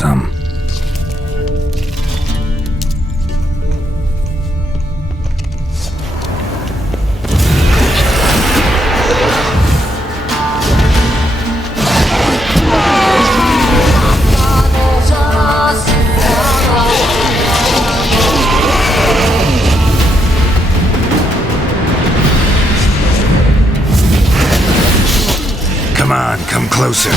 some. Come on, come closer.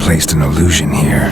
Placed an illusion here.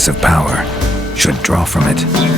place of power should draw from it.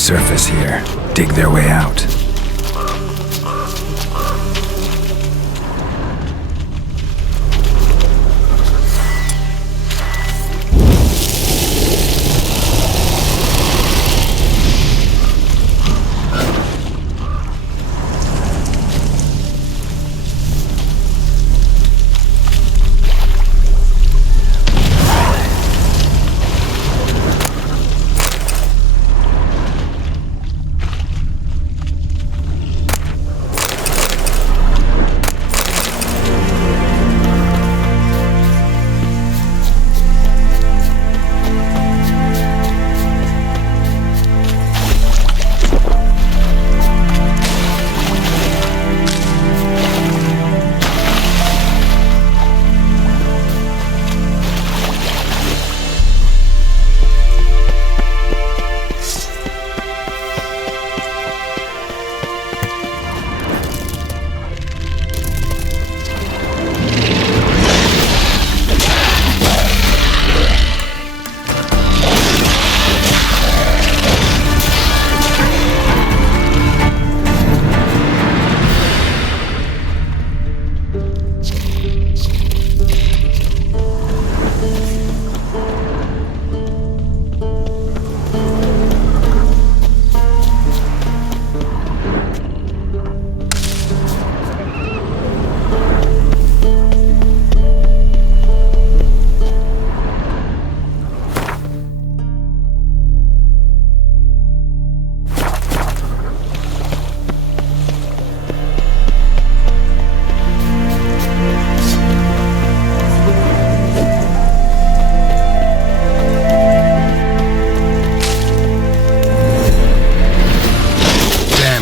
surface here, dig their way out.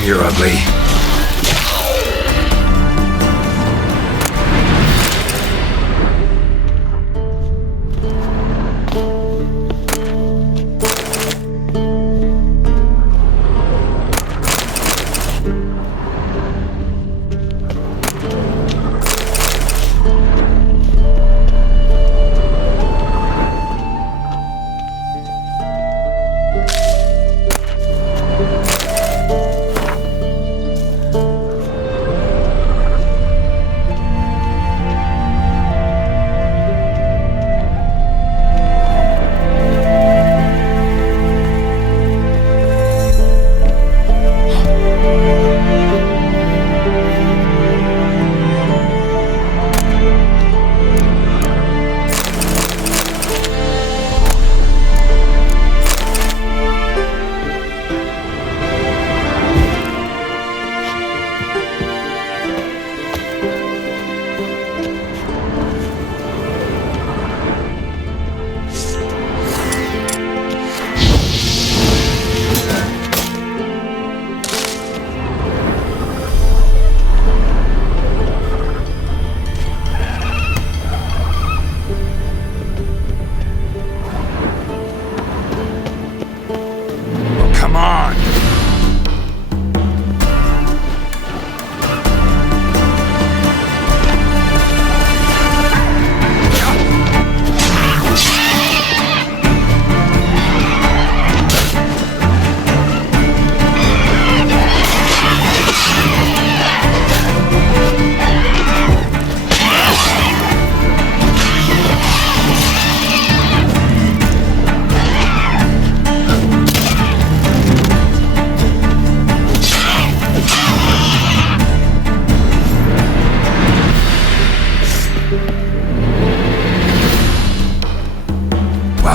You're ugly. Come on!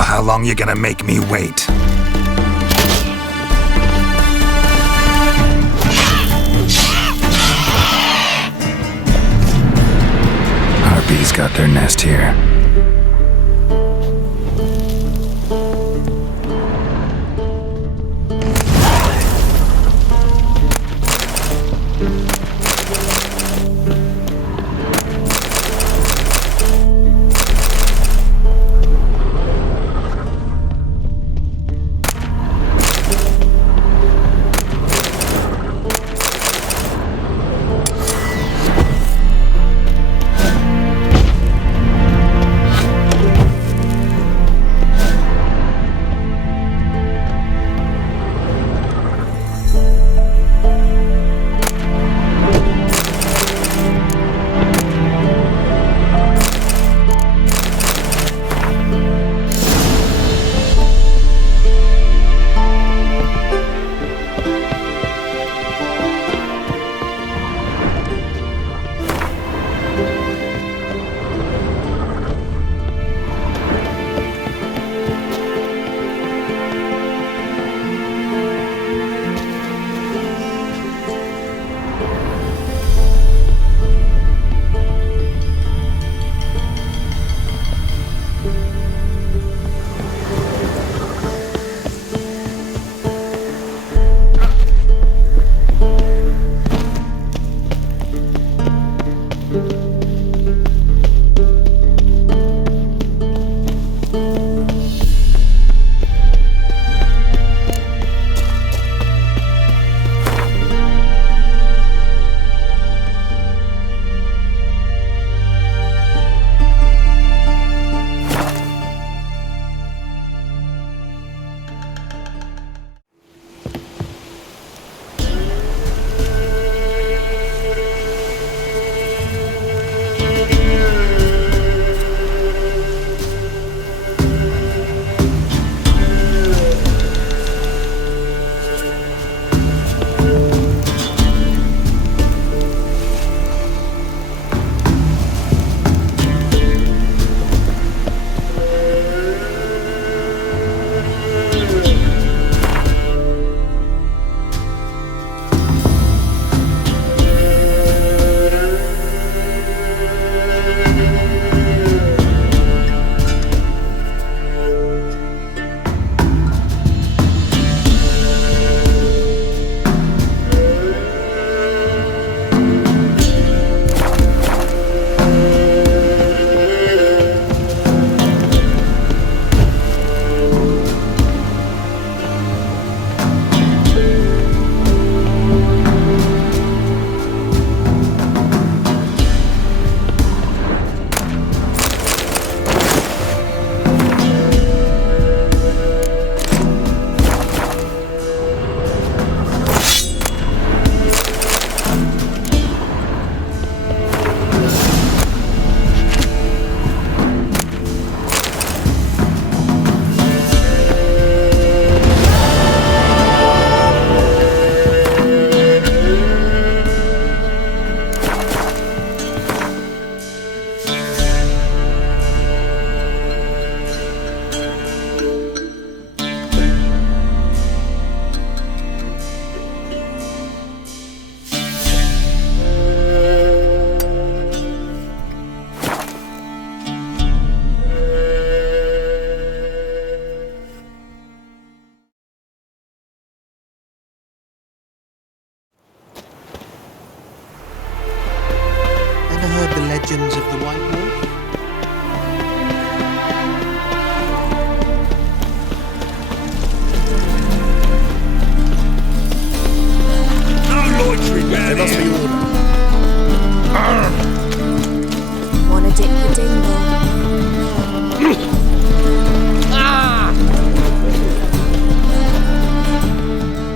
How long you gonna make me wait? Harpies got their nest here.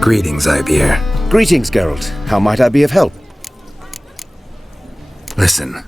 Greetings, Ibeer. Greetings, Geralt. How might I be of help? Listen.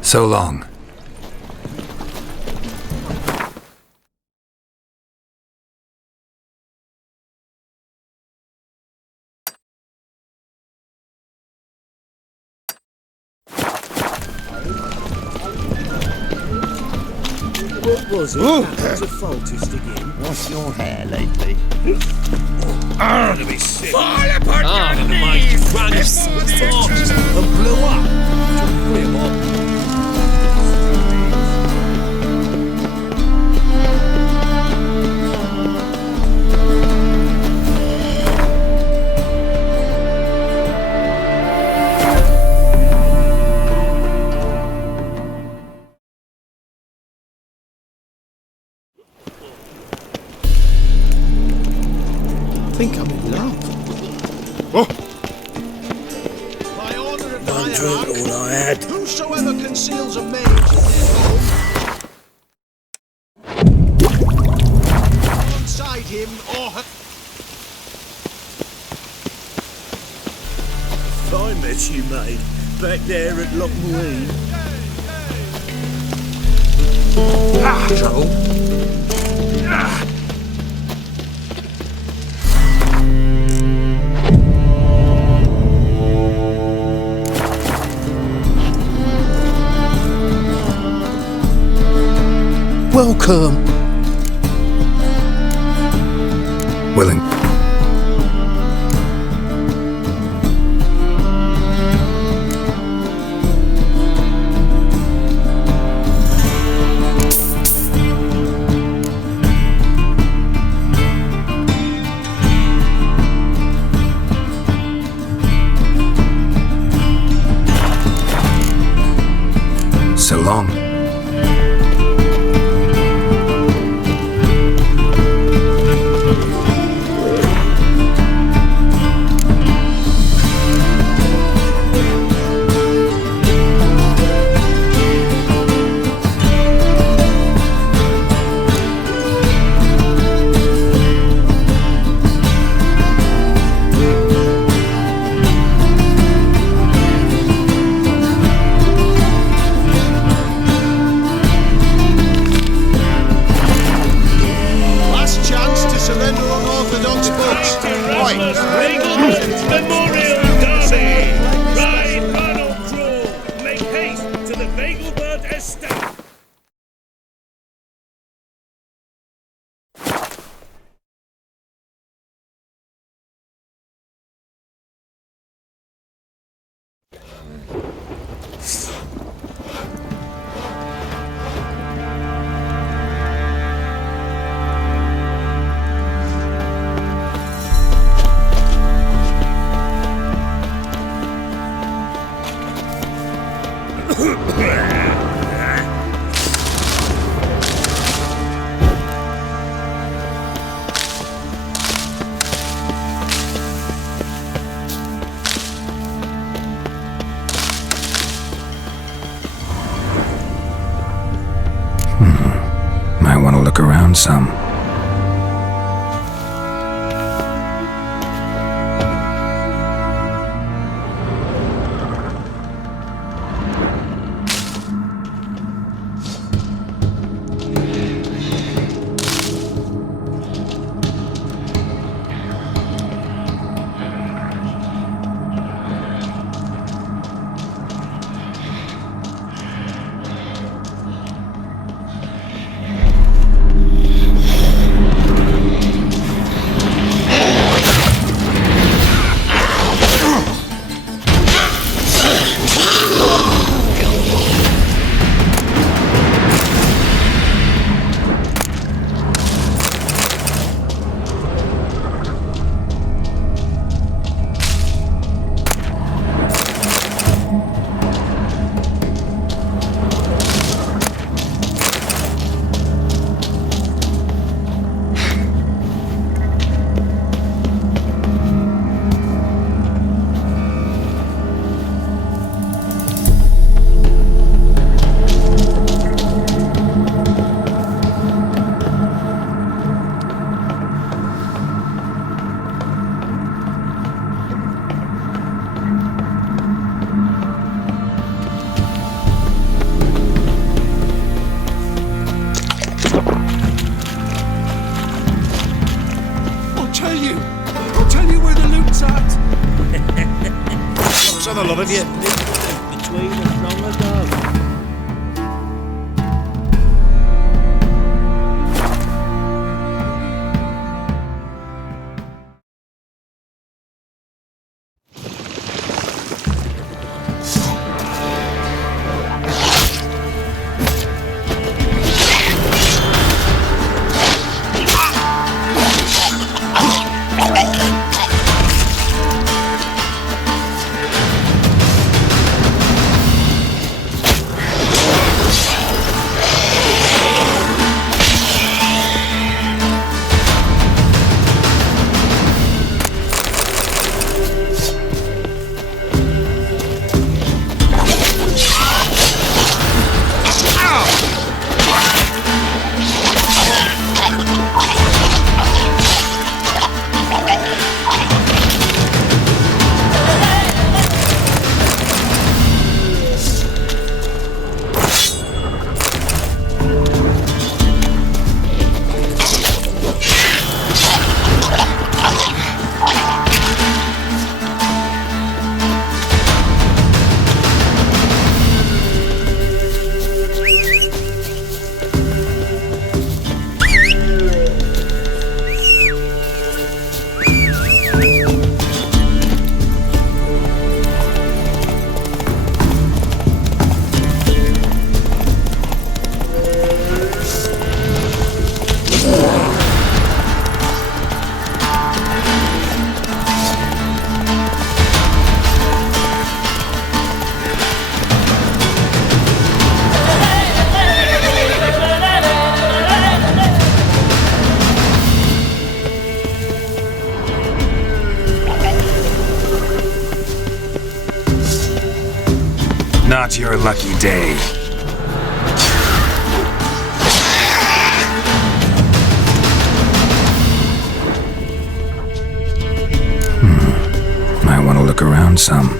So long. What was it? That was a faultist again. What's your hair lately? Gonna be sick. Fall apart your knees! Ran and blew up. Rip up. I think I'm in love. Oh. By order of One drink all I had. whosoever conceals a maid in their home, inside him or her. If I met you, mate, back there at Lochmarine. Trouble. Welcome. Willing. So long. Memorial Derby! Ride, Ronald Draw! Make haste to the Vagelbird Estate! Might want to look around some. have you been between us long ago? Not your lucky day. I want to look around some.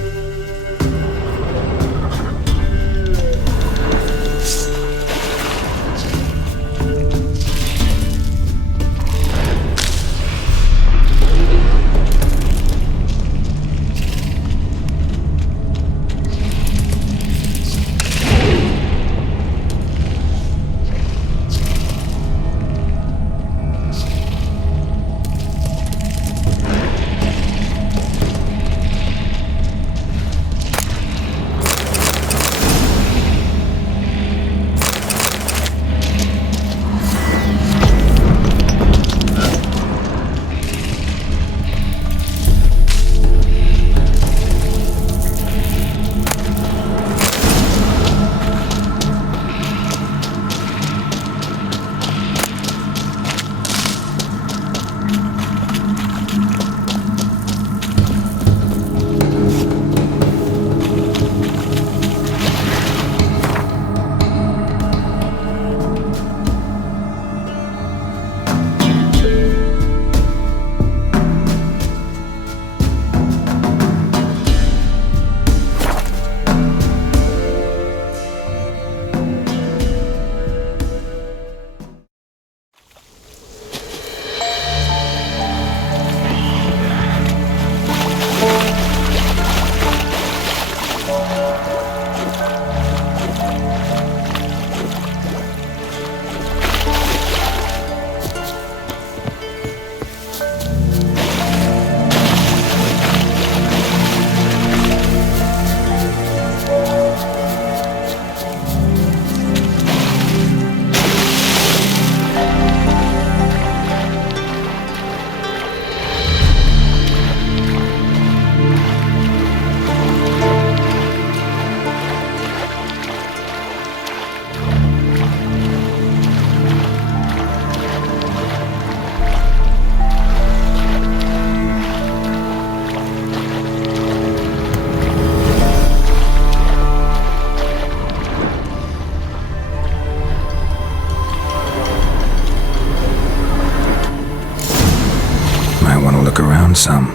Look around some.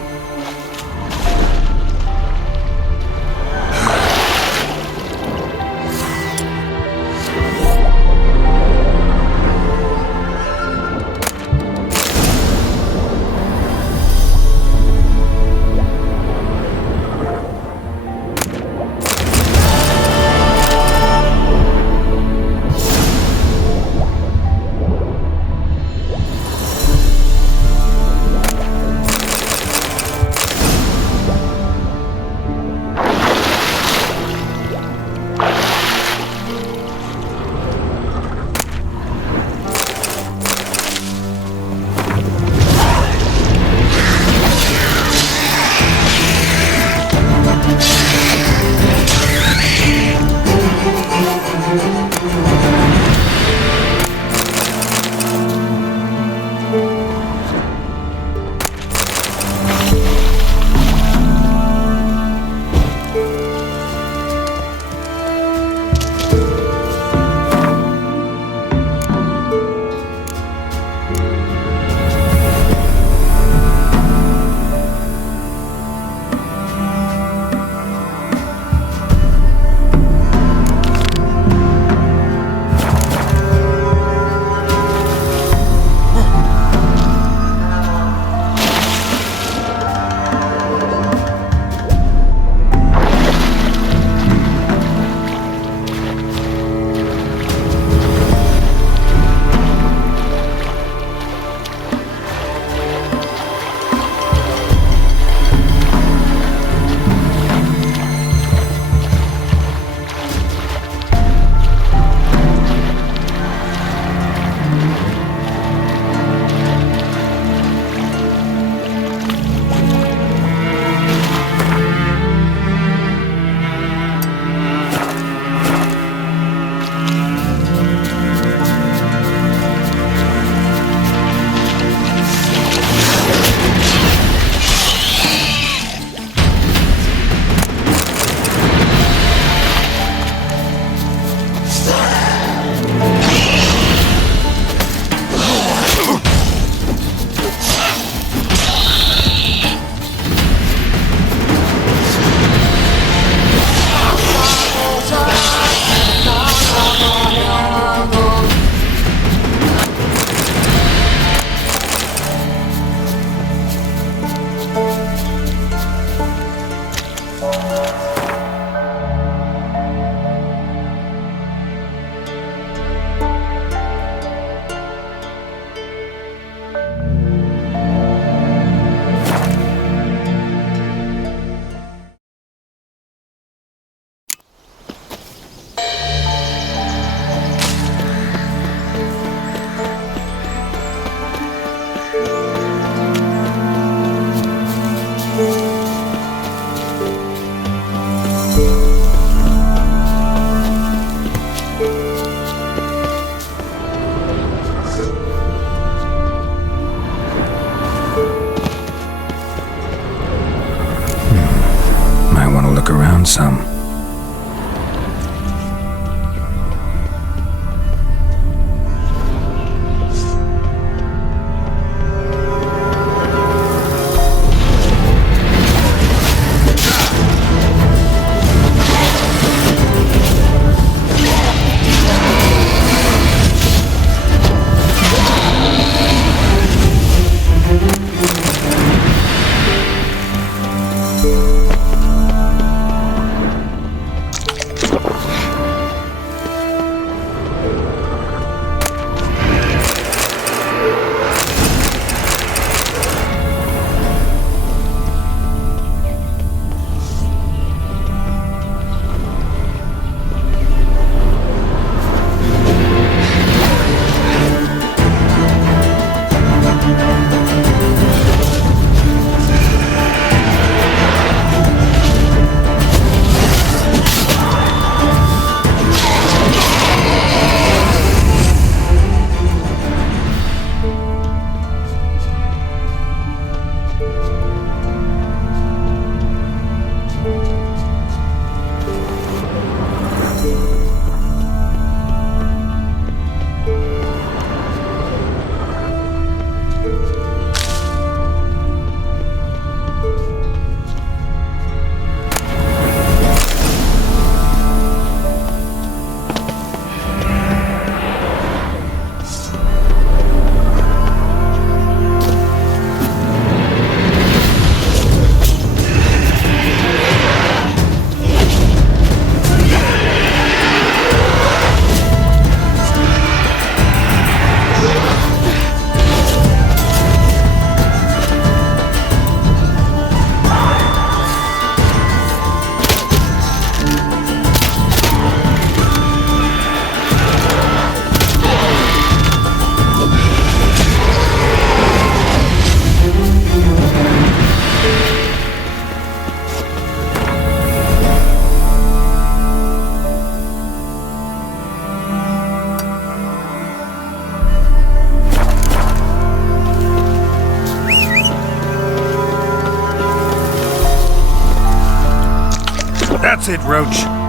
That's it, Roach.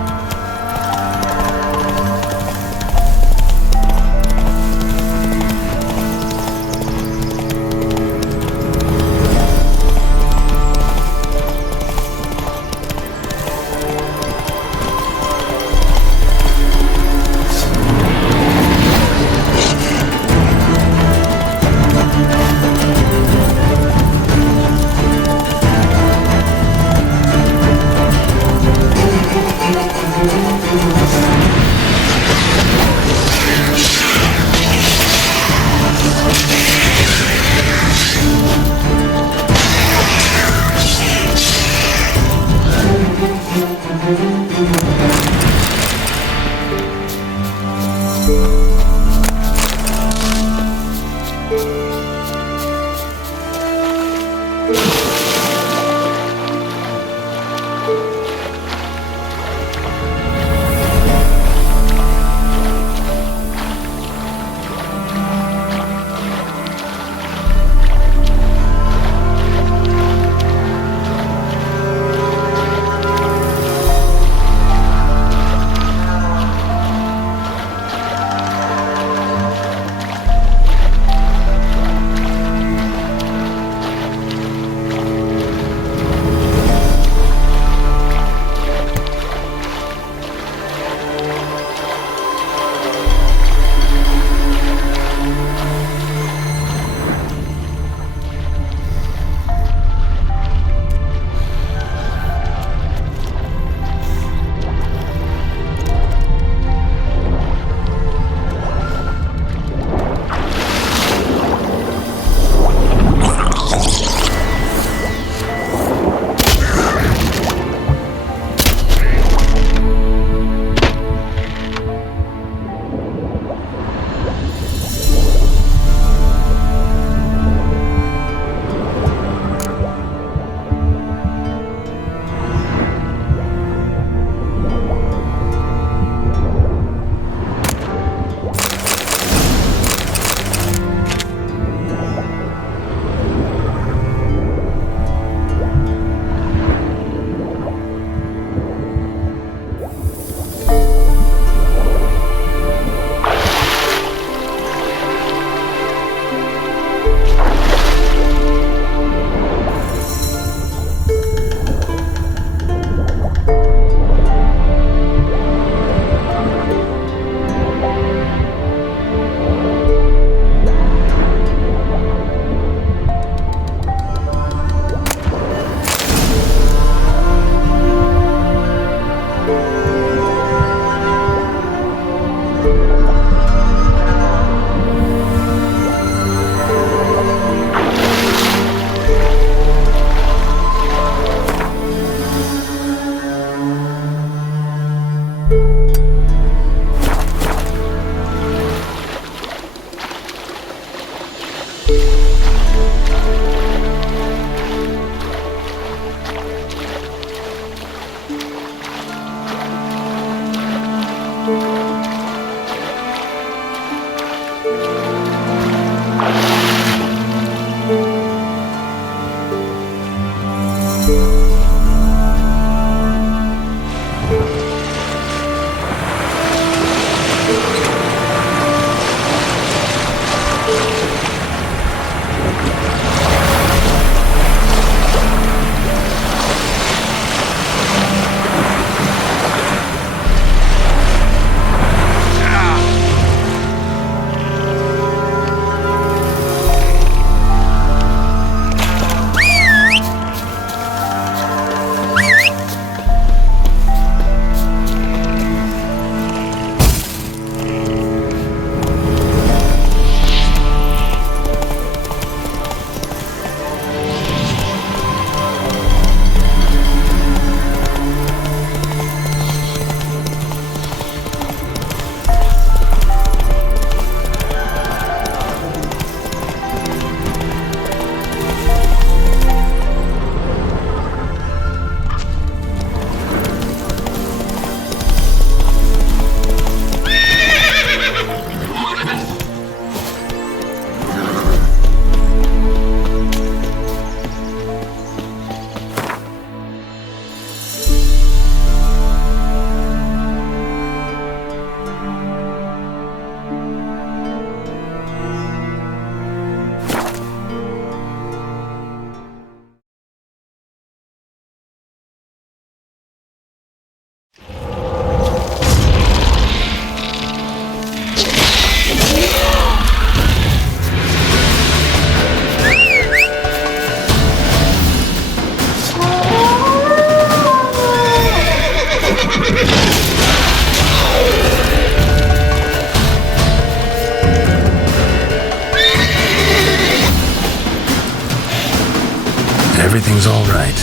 everything's all right.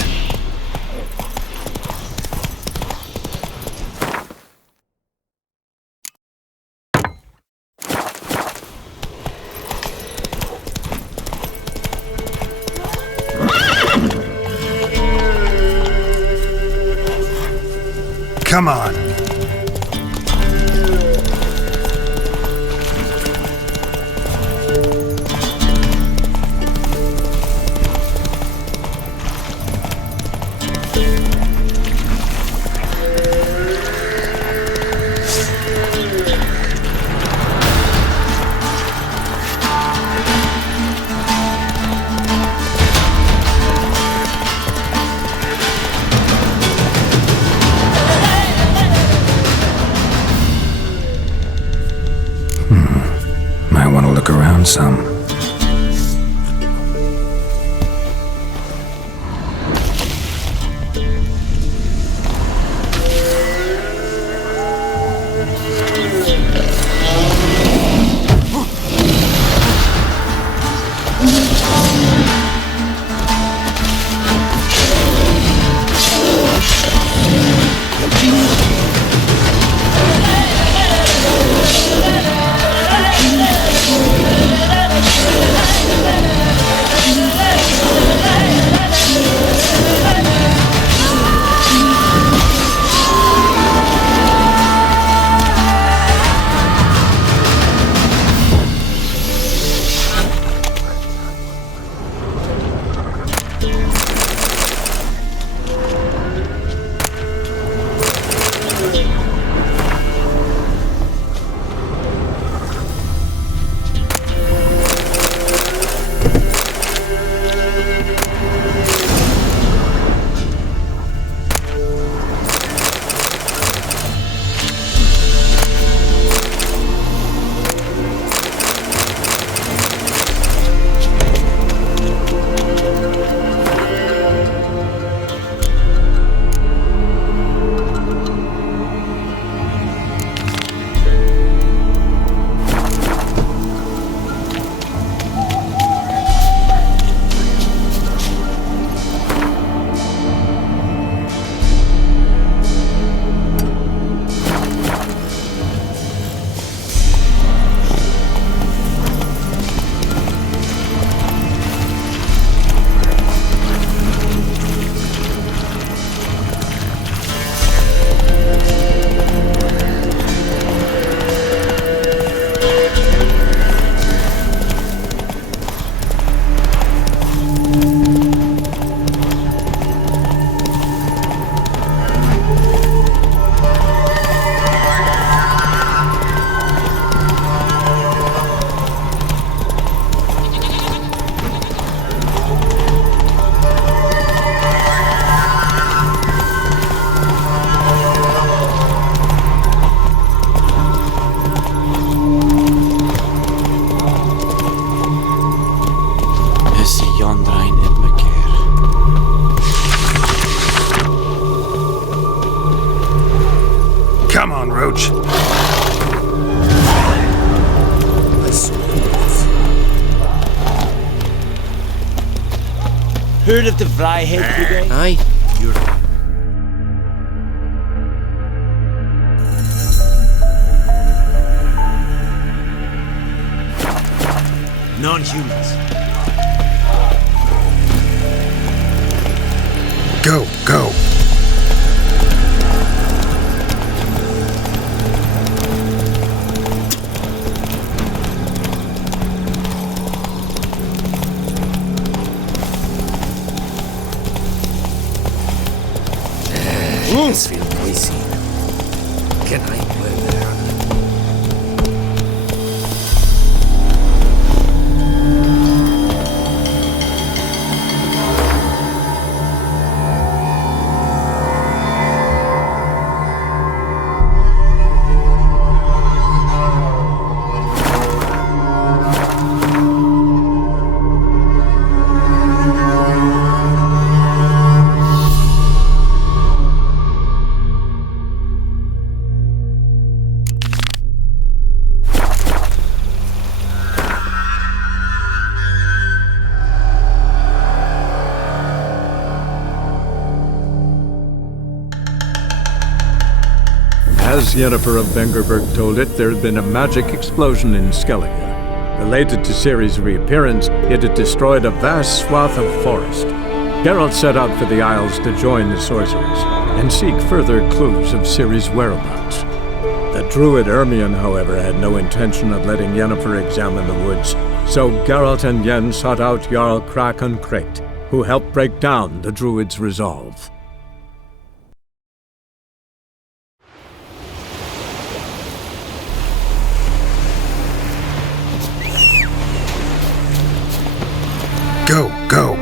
Come on. Might want to look around some. Come on, Roach. Heard of the Vryhead today? Aye, you're... Non-humans. Go, go. This feels icy. Can I play there? as Yennefer of Vengerberg told it, there had been a magic explosion in Skellige. Related to Ciri's reappearance, it had destroyed a vast swath of forest. Geralt set out for the Isles to join the sorcerers and seek further clues of Ciri's whereabouts. The druid Ermion, however, had no intention of letting Yennefer examine the woods, so Geralt and Yen sought out Jarl Krakon Krayt, who helped break down the druid's resolve. Go, go.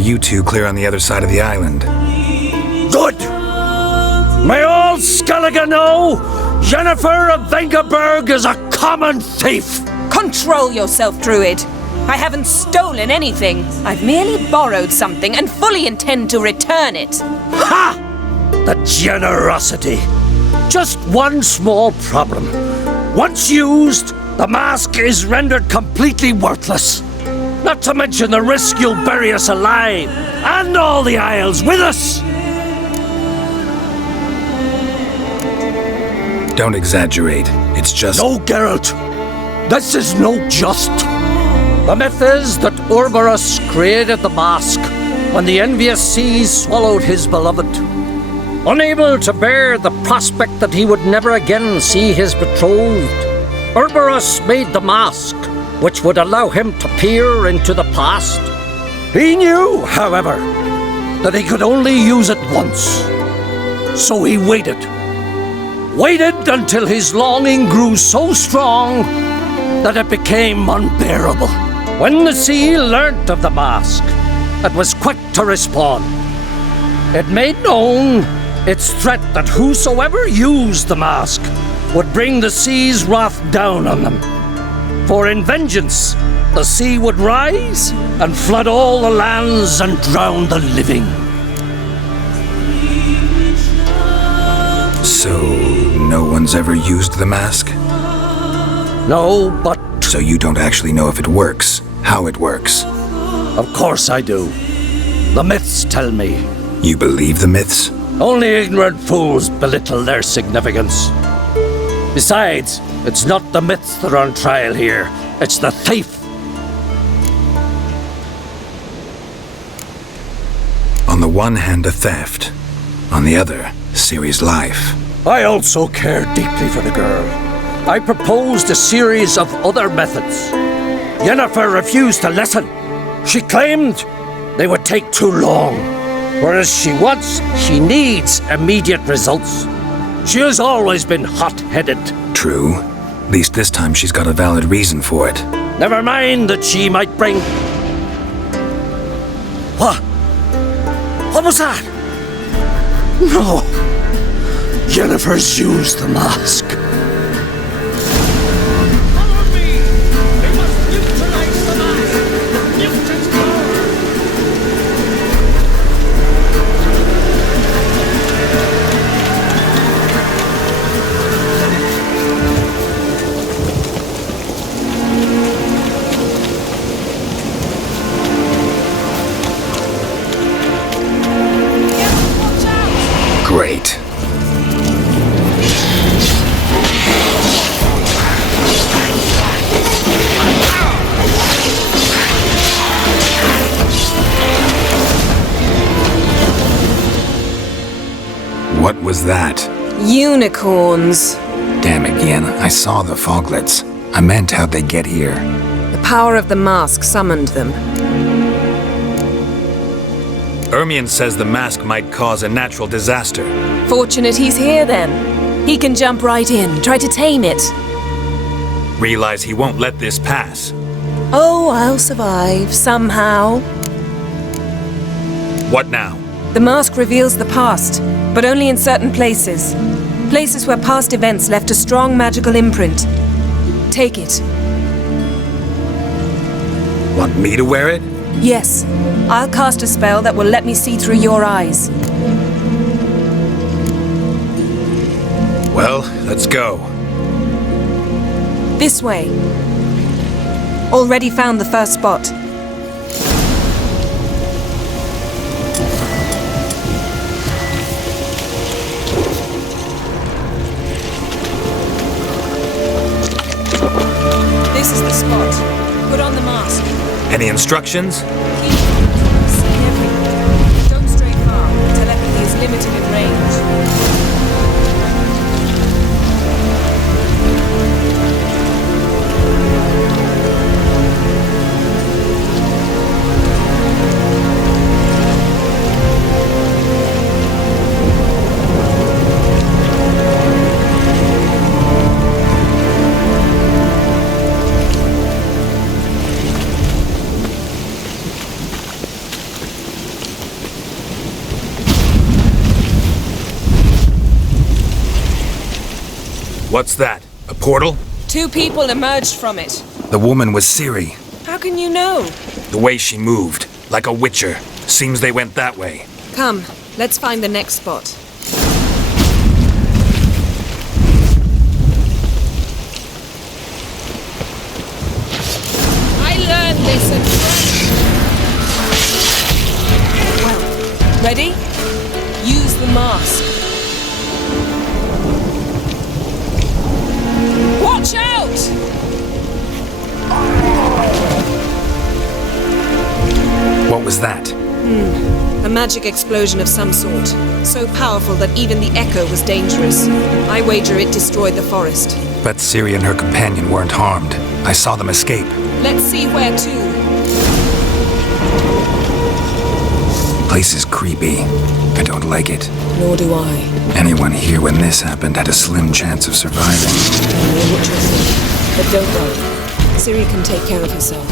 You two clear on the other side of the island. Good! May all Skellige know Yennefer of Vengerberg is a common thief! Control yourself, Druid. I haven't stolen anything. I've merely borrowed something and fully intend to return it. Ha! The generosity! Just one small problem. Once used, the mask is rendered completely worthless. Not to mention the risk you'll bury us alive, and all the Isles with us! Don't exaggerate. It's just... No, Geralt! This is no just. The myth is that Urborus created the mask when the envious seas swallowed his beloved. Unable to bear the prospect that he would never again see his betrothed, Urborus made the mask, which would allow him to peer into the past. He knew, however, that he could only use it once. So he waited. Waited until his longing grew so strong that it became unbearable. When the sea learnt of the mask, it was quick to respond. It made known its threat that whosoever used the mask would bring the sea's wrath down on them. For in vengeance, the sea would rise and flood all the lands and drown the living. So, no one's ever used the mask? No, but... So you don't actually know if it works, how it works? Of course I do. The myths tell me. You believe the myths? Only ignorant fools belittle their significance. Besides, it's not the myths that are on trial here. It's the thief. On the one hand, a theft. On the other, Ciri's life. I also care deeply for the girl. I proposed a series of other methods. Yennefer refused to listen. She claimed they would take too long. Whereas she needs immediate results. She has always been hot-headed. True. At least this time she's got a valid reason for it. Never mind that she might bring... What? What was that? No. Yennefer's used the mask. Follow me! We must neutralize the mask! Mutant power! Great. What was that? Unicorns. Damn it, Yen. I saw the foglets. I meant how'd they get here. The power of the mask summoned them. Ermion says the mask might cause a natural disaster. Fortunate he's here then. He can jump right in, try to tame it. Realize he won't let this pass. Oh, I'll survive, somehow. What now? The mask reveals the past, but only in certain places. Places where past events left a strong magical imprint. Take it. Want me to wear it? Yes. I'll cast a spell that will let me see through your eyes. Well, let's go. This way. Already found the first spot. This is the spot. Put on the mask. Any instructions? See everything. Don't stray far. Telepathy is limited in range. What's that? A portal? 2 people emerged from it. The woman was Ciri. How can you know? The way she moved, like a witcher. Seems they went that way. Come, let's find the next spot. I learned this at Well, ready? Use the mask. Watch out! What was that? A magic explosion of some sort. So powerful that even the echo was dangerous. I wager it destroyed the forest. Bet Ciri and her companion weren't harmed. I saw them escape. Let's see where to. Place is creepy. I don't like it. Nor do I. Anyone here when this happened had a slim chance of surviving. I know what you're thinking. But don't worry. Ciri can take care of herself.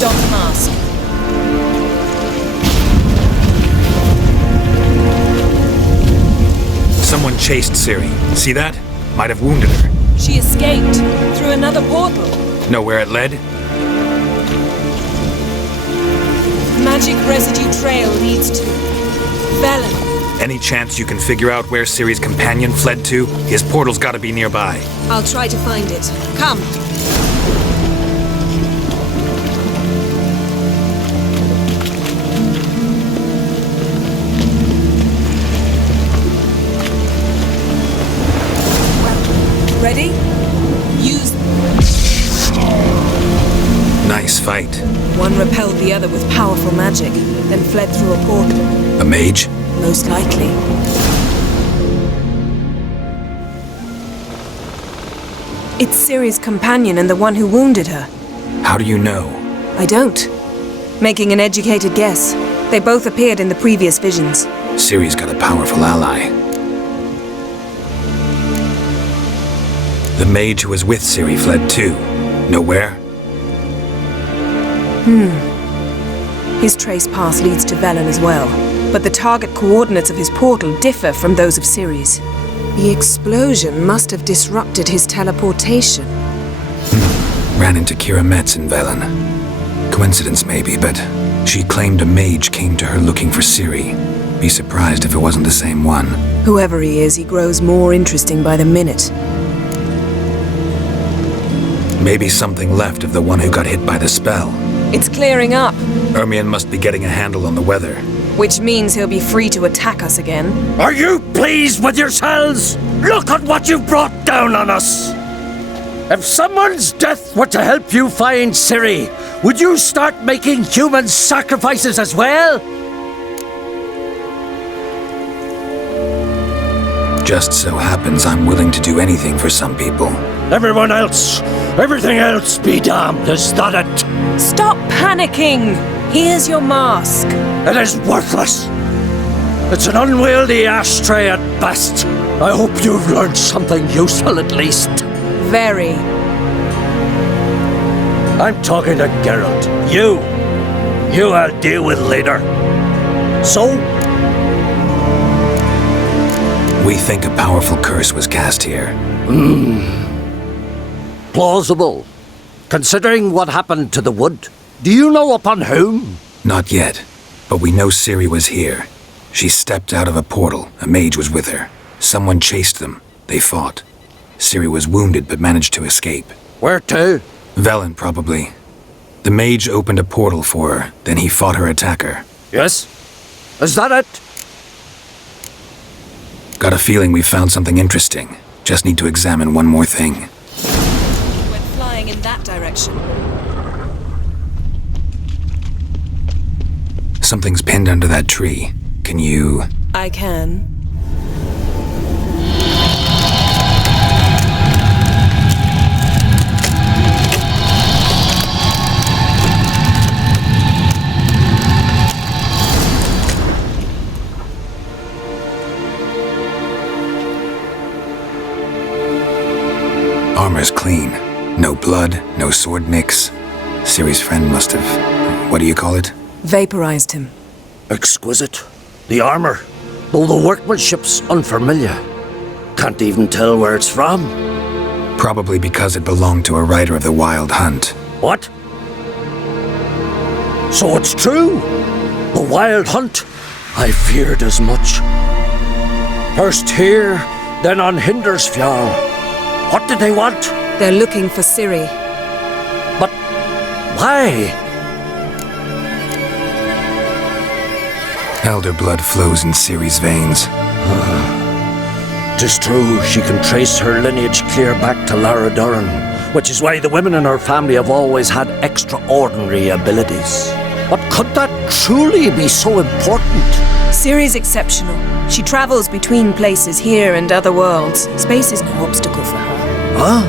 Don the mask. Someone chased Ciri. See that? Might have wounded her. She escaped through another portal. Know where it led? Magic residue trail leads to Velen. Any chance you can figure out where Ciri's companion fled to? His portal's gotta be nearby. I'll try to find it. Come. Ready? Use... Nice fight. One repelled the other with powerful magic, then fled through a portal. A mage? Most likely. It's Ciri's companion and the one who wounded her. How do you know? I don't. Making an educated guess. They both appeared in the previous visions. Ciri's got a powerful ally. The mage who was with Ciri fled too. Know where? His trace path leads to Velen as well, but the target coordinates of his portal differ from those of Ciri's. The explosion must have disrupted his teleportation. Ran into Kira Metz in Velen. Coincidence maybe, but she claimed a mage came to her looking for Ciri. Be surprised if it wasn't the same one. Whoever he is, he grows more interesting by the minute. Maybe something left of the one who got hit by the spell. It's clearing up, Ermion must be getting a handle on the weather. which means he'll be free to attack us again. Are you pleased with yourselves? Look at what you've brought down on us! If someone's death were to help you find Ciri, would you start making human sacrifices as well? Just so happens I'm willing to do anything for some people. Everyone else, everything else be damned, is that it? Stop panicking! Here's your mask. It is worthless. It's an unwieldy ashtray at best. I hope you've learned something useful at least. Very. I'm talking to Geralt. You I'll deal with later. So? We think a powerful curse was cast here. Plausible. Considering what happened to the wood. Do you know upon whom? Not yet, but we know Ciri was here. She stepped out of a portal. A mage was with her. Someone chased them. They fought. Ciri was wounded but managed to escape. Where to? Velen, probably. The mage opened a portal for her, then he fought her attacker. Yes? Is that it? Got a feeling we found something interesting. Just need to examine one more thing. Went flying in that direction. Something's pinned under that tree. Can you... I can. Armor's clean. No blood, no sword nicks. Ciri's friend must have... what do you call it? Vaporized him. Exquisite. The armor, though the workmanship's unfamiliar. Can't even tell where it's from. Probably because it belonged to a rider of the Wild Hunt. What? So it's true? The Wild Hunt? I feared as much. First here, then on Hindersfjall. What did they want? They're looking for Ciri. But why? Elder blood flows in Ciri's veins. 'Tis true, she can trace her lineage clear back to Lara Duran, which is why the women in her family have always had extraordinary abilities. But could that truly be so important? Ciri's exceptional. She travels between places here and other worlds. Space is no obstacle for her. Huh?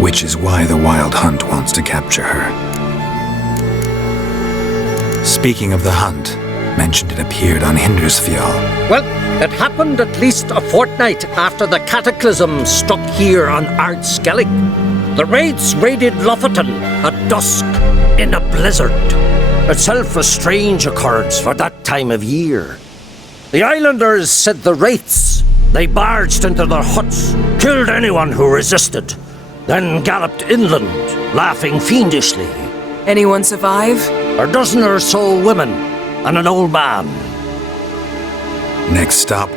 Which is why the Wild Hunt wants to capture her. Speaking of the hunt, mentioned it appeared on Hindersfjall. Well, it happened at least a fortnight after the cataclysm struck here on Ardskellig. The raids raided Lofoten at dusk in a blizzard. Itself a strange occurrence for that time of year. The islanders said the wraiths. They barged into their huts, killed anyone who resisted, then galloped inland, laughing fiendishly. Anyone survive? A dozen or so women and an old man. Next stop,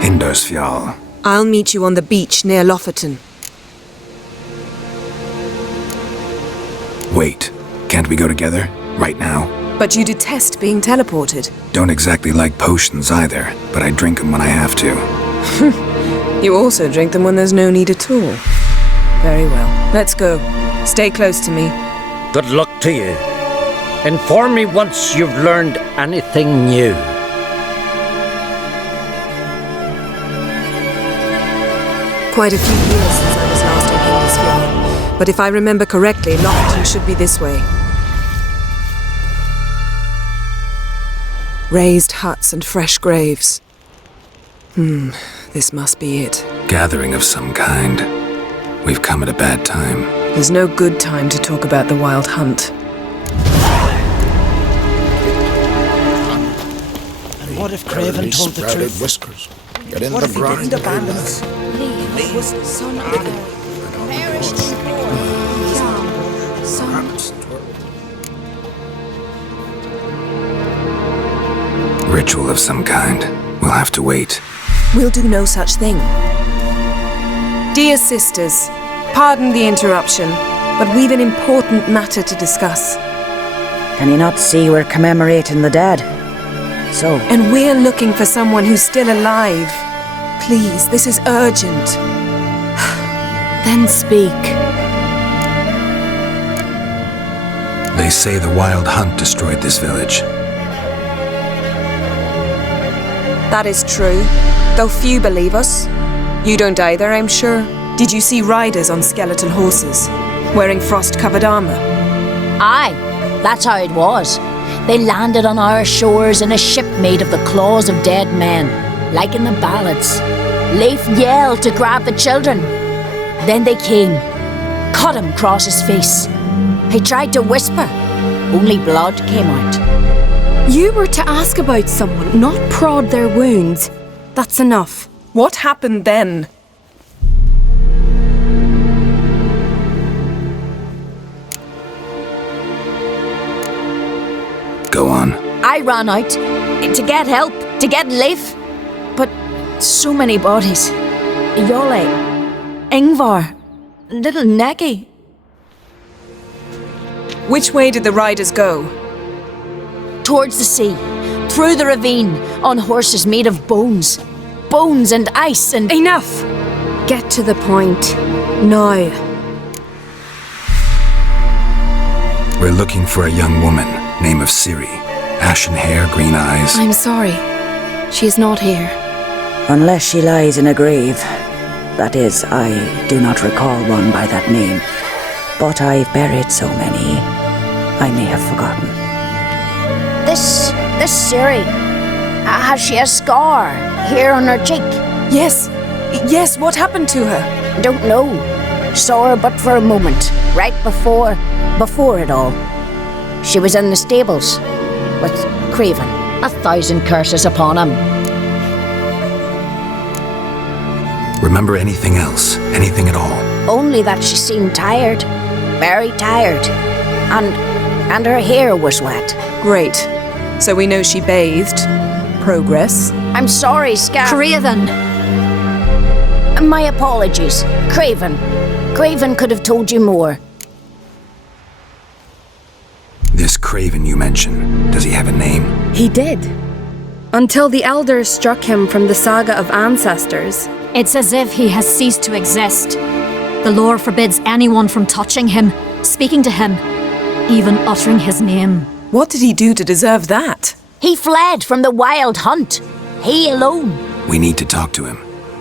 Hindersfjall. I'll meet you on the beach near Lofoten. Wait, can't we go together? Right now? But you detest being teleported. Don't exactly like potions either, but I drink them when I have to. You also drink them when there's no need at all. Very well. Let's go. Stay close to me. Good luck to you. Inform me once you've learned anything new. Quite a few years since I was last in Hindersfjall. But if I remember correctly, Lofoten should be this way. Raised huts and fresh graves. This must be it. Gathering of some kind. We've come at a bad time. There's no good time to talk about the Wild Hunt. And what if Craven told the truth? Whiskers. Get in What the if he grind. didn't abandon us? Lee was son of perished before. Young, son. Ritual of some kind. We'll have to wait. We'll do no such thing. Dear sisters, pardon the interruption, but we've an important matter to discuss. Can you not see we're commemorating the dead? So, And we're looking for someone who's still alive. Please, this is urgent. then speak. They say the Wild Hunt destroyed this village. That is true, though few believe us. You don't either, I'm sure. Did you see riders on skeletal horses, wearing frost-covered armour? Aye, that's how it was. They landed on our shores in a ship made of the claws of dead men, like in the ballads. Leif yelled to grab the children. Then they came, cut him across his face. He tried to whisper, only blood came out. You were to ask about someone, not prod their wounds. That's enough. What happened then? Go on. I ran out to get help, to get Leif. But so many bodies. Yolle, Ingvar, little Neki. Which way did the riders go? Towards the sea, through the ravine, on horses made of bones. Bones and ice and... Enough! Get to the point. Now. We're looking for a young woman, name of Ciri. Ashen hair, green eyes. I'm sorry. She is not here. Unless she lies in a grave. That is, I do not recall one by that name. But I've buried so many, I may have forgotten. This Ciri, has she a scar here on her cheek? Yes, what happened to her? Don't know. Saw her but for a moment, right before it all. She was in the stables with Craven. 1,000 curses upon him. Remember anything else? Anything at all? Only that she seemed tired. Very tired. And her hair was wet. Great. So we know she bathed. Progress. I'm sorry, Craven! My apologies. Craven. Craven could have told you more. This Craven you mentioned, does he have a name? He did. Until the elders struck him from the saga of ancestors. It's as if he has ceased to exist. The lore forbids anyone from touching him, speaking to him, even uttering his name. What did he do to deserve that? He fled from the wild hunt. He alone. We need to talk to him,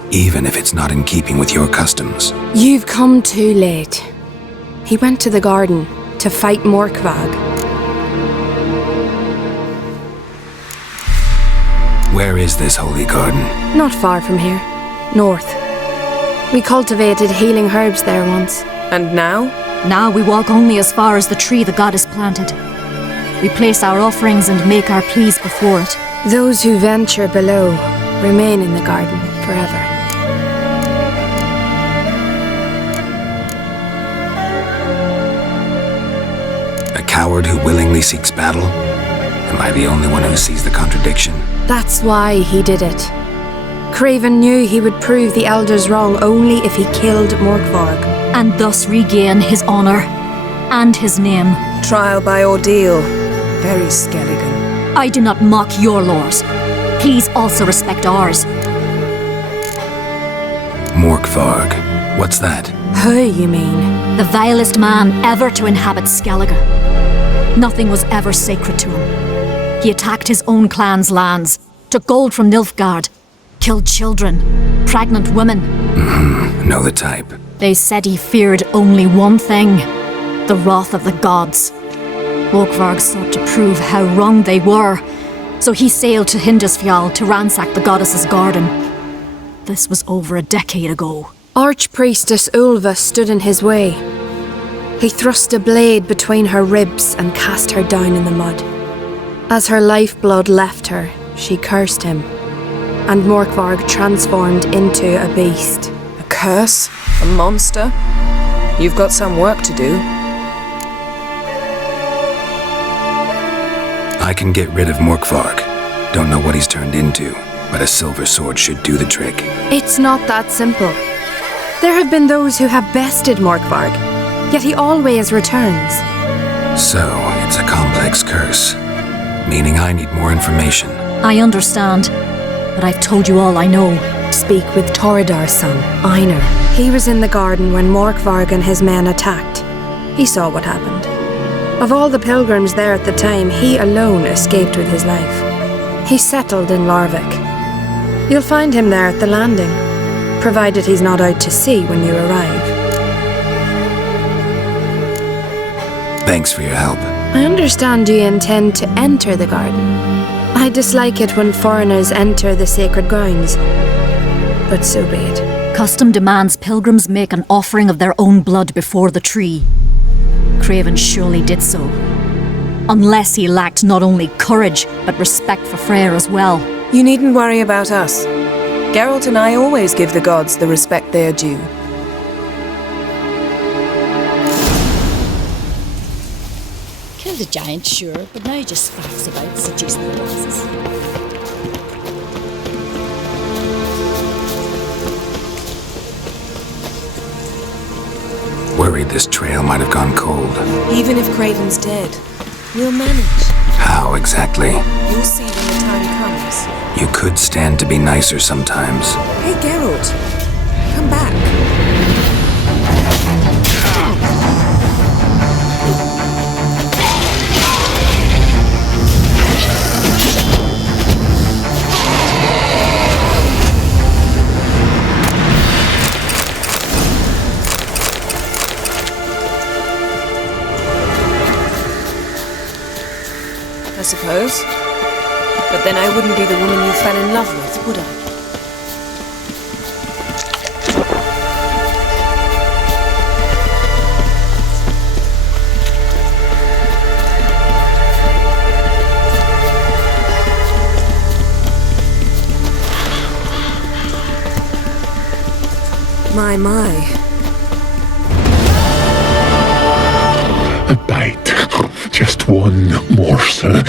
even if it's not in keeping with your customs. You've come too late. He went to the garden to fight Morkvag. Where is this holy garden? Not far from here. North. We cultivated healing herbs there once. And now? Now we walk only as far as the tree the goddess planted. We place our offerings and make our pleas before it. Those who venture below remain in the garden forever. A coward who willingly seeks battle? Am I the only one who sees the contradiction? That's why he did it. Craven knew he would prove the elders wrong only if he killed Morkvarg. And thus regain his honor and his name. Trial by ordeal. Very Skelligan. I do not mock your laws. Please also respect ours. Morkvarg. What's that? Who, you mean? The vilest man ever to inhabit Skellige. Nothing was ever sacred to him. He attacked his own clan's lands, took gold from Nilfgaard, killed children, pregnant women. Know the type. They said he feared only one thing, the wrath of the gods. Morkvarg sought to prove how wrong they were, so he sailed to Hindisfjall to ransack the goddess's garden. This was over a decade ago. Archpriestess Ulva stood in his way. He thrust a blade between her ribs and cast her down in the mud. As her lifeblood left her, she cursed him, and Morkvarg transformed into a beast. A curse? A monster? You've got some work to do. I can get rid of Morkvarg. Don't know what he's turned into, but a silver sword should do the trick. It's not that simple. There have been those who have bested Morkvarg, yet he always returns. So, it's a complex curse, meaning I need more information. I understand, but I've told you all I know. Speak with Torridar's son, Einar. He was in the garden when Morkvarg and his men attacked. He saw what happened. Of all the pilgrims there at the time, he alone escaped with his life. He settled in Larvik. You'll find him there at the landing, provided he's not out to sea when you arrive. Thanks for your help. I understand you intend to enter the garden. I dislike it when foreigners enter the sacred grounds, but so be it. Custom demands pilgrims make an offering of their own blood before the tree. Craven surely did so. Unless he lacked not only courage, but respect for Freyr as well. You needn't worry about us. Geralt and I always give the gods the respect they are due. Killed a giant, sure, but now he just faffs about seducing the lasses. Worried this trail might have gone cold. Even if Craven's dead, we'll manage. How exactly? You'll see when the time comes. You could stand to be nicer sometimes. Hey, Geralt. Come back. I suppose. But then I wouldn't be the woman you fell in love with, would I? My. A bite. Just one morsel.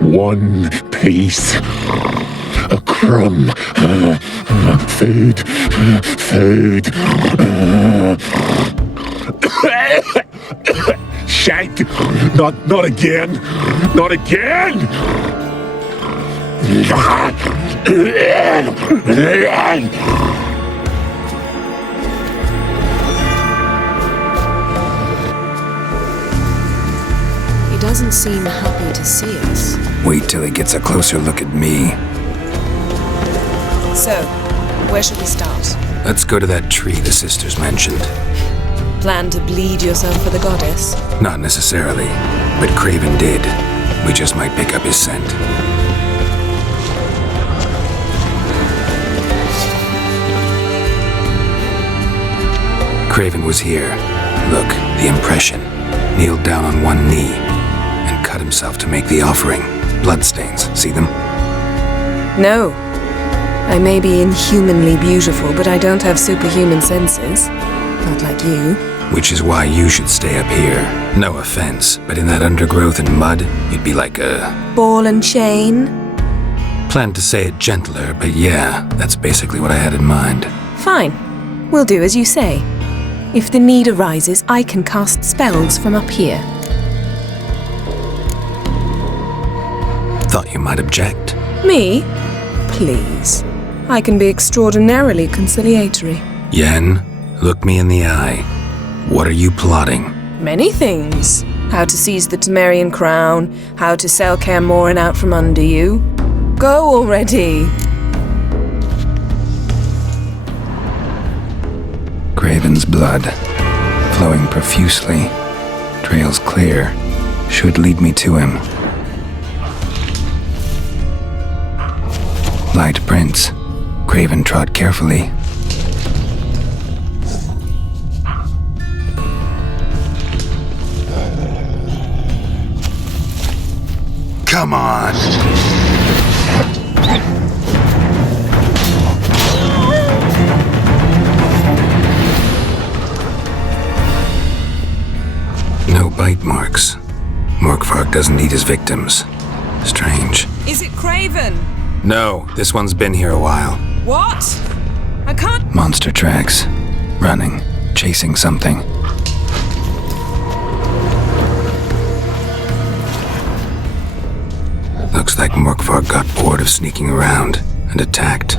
One piece. A crumb. Food. Shite. Not again. Not again. He doesn't seem happy to see us. Wait till he gets a closer look at me. So, where should we start? Let's go to that tree the sisters mentioned. Plan to bleed yourself for the goddess? Not necessarily, but Craven did. We just might pick up his scent. Craven was here. Look, the impression. Kneeled down on one knee and cut himself to make the offering. Bloodstains, see them? No. I may be inhumanly beautiful, but I don't have superhuman senses. Not like you. Which is why you should stay up here. No offense, but in that undergrowth and mud, you'd be like a... ball and chain? Planned to say it gentler, but yeah, that's basically what I had in mind. Fine. We'll do as you say. If the need arises, I can cast spells from up here. Thought you might object. Me? Please. I can be extraordinarily conciliatory. Yen, look me in the eye. What are you plotting? Many things. How to seize the Temerian crown, how to sell Kaer Morhen out from under you. Go already! Craven's blood, flowing profusely, trails clear, should lead me to him. Light prints. Craven trod carefully. Come on! No bite marks. Morkvarg doesn't eat his victims. Strange. Is it Craven? No, this one's been here a while. What? I can't... Monster tracks. Running. Chasing something. Looks like Morkvarg got bored of sneaking around and attacked.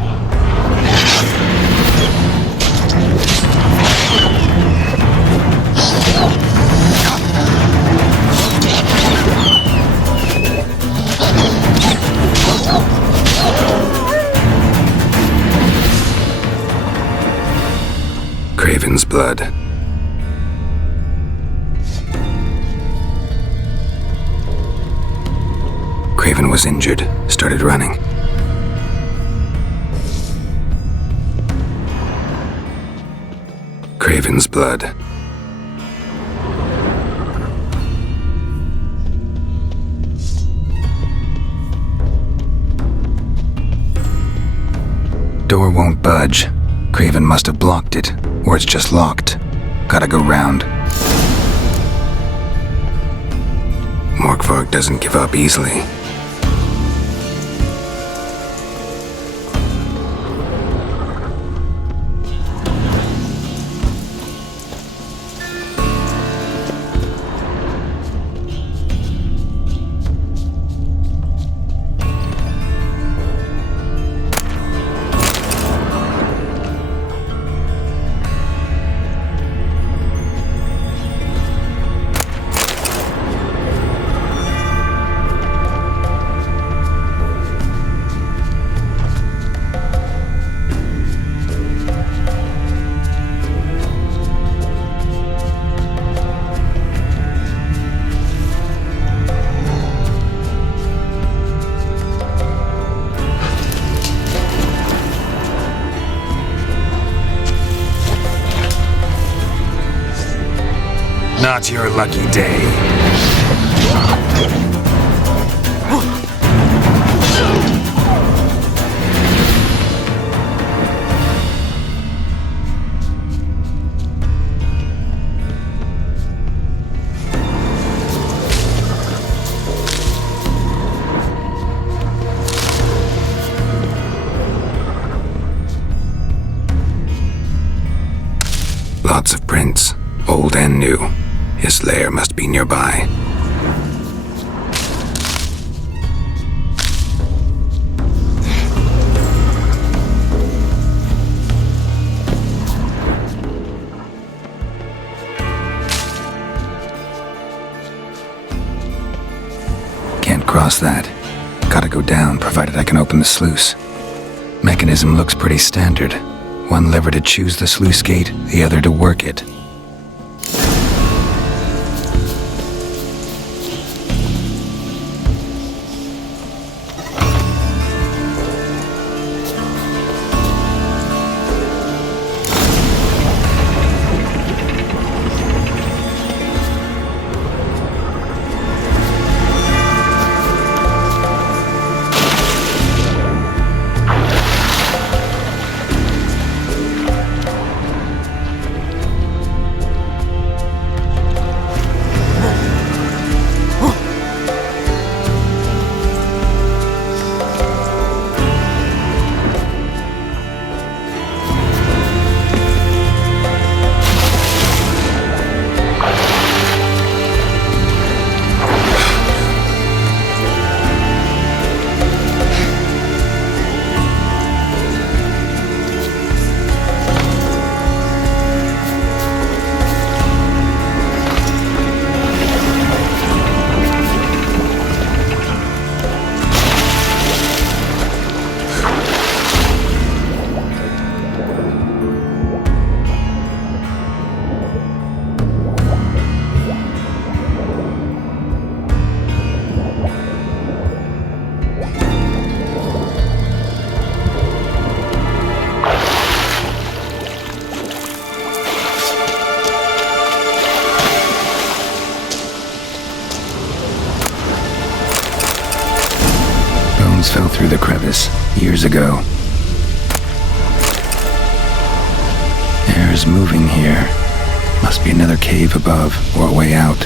Craven's blood. Craven was injured, started running. Craven's blood. Door won't budge. Craven must have blocked it, or it's just locked. Gotta go round. Morkvarg doesn't give up easily. Not your lucky day. Lots of prints, old and new. His lair must be nearby. Can't cross that. Gotta go down, provided I can open the sluice. Mechanism looks pretty standard. One lever to choose the sluice gate, the other to work it. Fell through the crevice years ago. Air's moving here. Must be another cave above or a way out.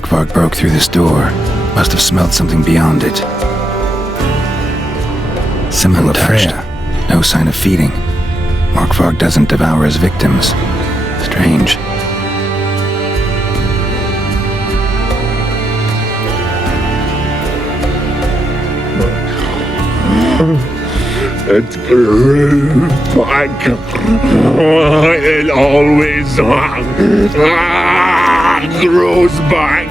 Morkvarg broke through this door, must have smelled something beyond it. Similar to Freya. No sign of feeding. Morkvarg doesn't devour his victims. Strange. It grew back. It always grows back.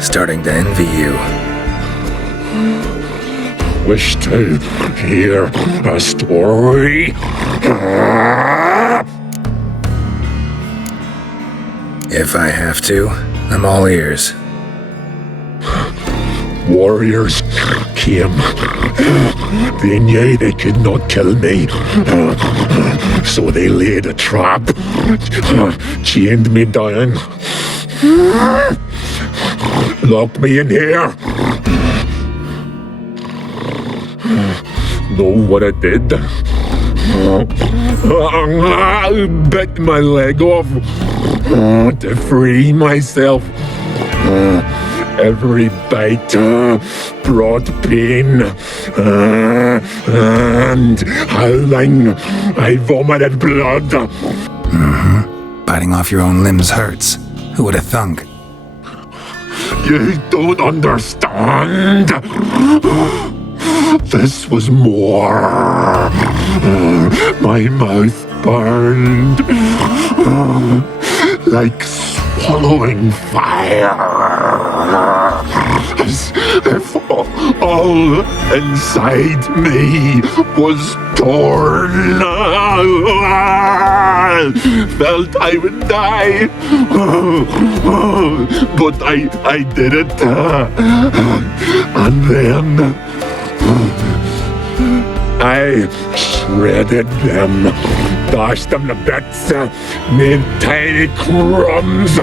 Starting to envy you. Wish to hear a story? If I have to, I'm all ears. Warriors came. They knew they could not kill me, so they laid a trap, chained me down, locked me in here. Know what I did? I bit my leg off to free myself. Every bite brought pain, and howling, I vomited blood. Biting off your own limbs hurts. Who would have thunk? You don't understand. This was more. My mouth burned like swallowing fire. As if all inside me was torn. Felt I would die, but I did it. And then I shredded them, dashed them to bits, made tiny crumbs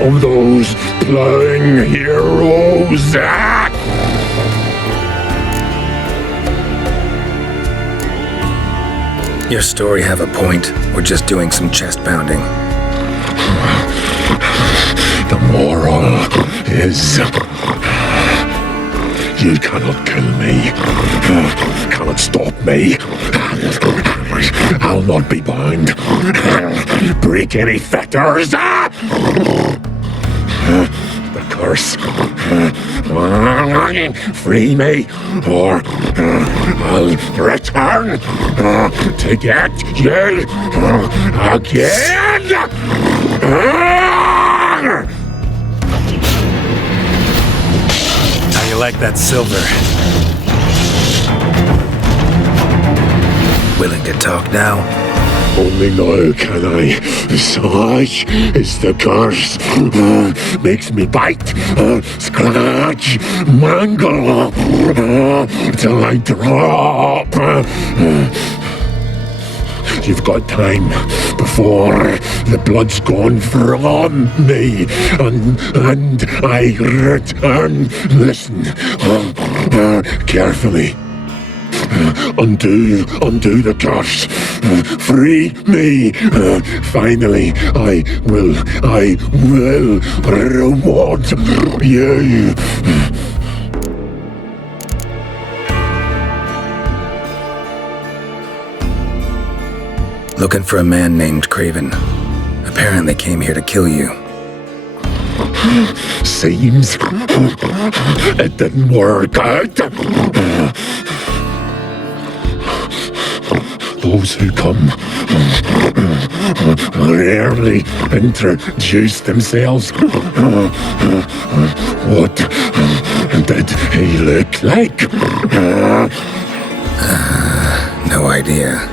of those plowing heroes. Your story have a point, or just doing some chest pounding? The moral is, you cannot kill me, cannot stop me. I'll not be bound. Break any fetters. The curse. Free me, or I'll return to get you again. How you like that silver? Willing to talk now? Only now can I. Such is the curse. Makes me bite, scratch, mangle, till I drop. You've got time before the blood's gone from me, and I return. Listen, carefully. Undo the curse. Free me. Finally, I will reward you. Looking for a man named Craven. Apparently came here to kill you. Seems it didn't work out. Those who come rarely introduce themselves. What did he look like? No idea.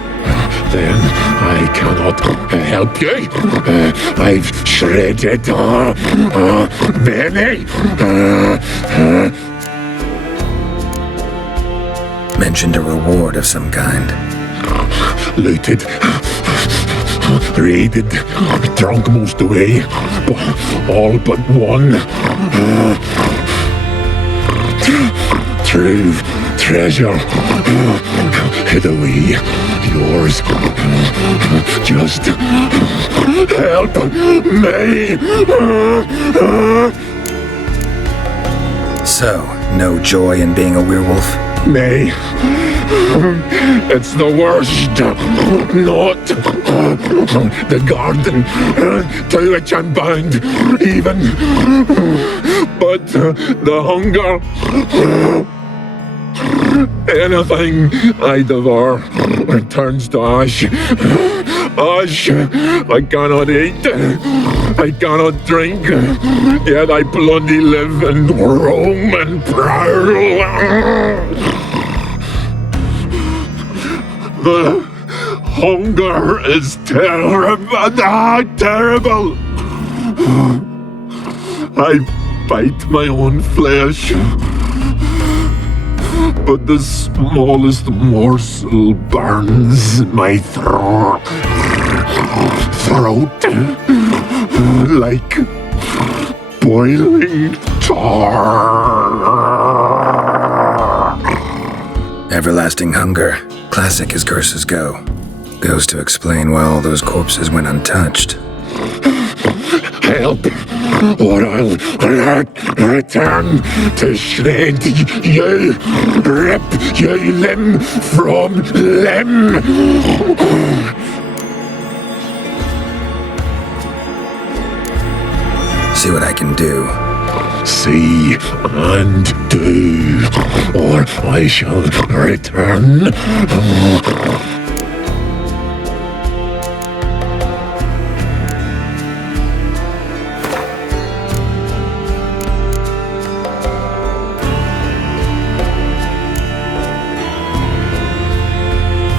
Then I cannot help you. I've shredded many. Mentioned a reward of some kind. Looted, raided, drunk most away, all but one. True treasure hid away yours. Just help me. So, no joy in being a werewolf? Nay, it's the worst. Not the garden to which I'm bound, even, but the hunger. Anything I devour turns to ash. Ash, I cannot eat, I cannot drink, yet I bloody live and roam and prowl. The hunger is terrible, terrible. I bite my own flesh, but the smallest morsel burns my throat like boiling tar. Everlasting hunger, classic as curses go. Goes to explain why all those corpses went untouched. Help, or I'll return to shred you, rip you limb from limb. See what I can do. See and do, or I shall return.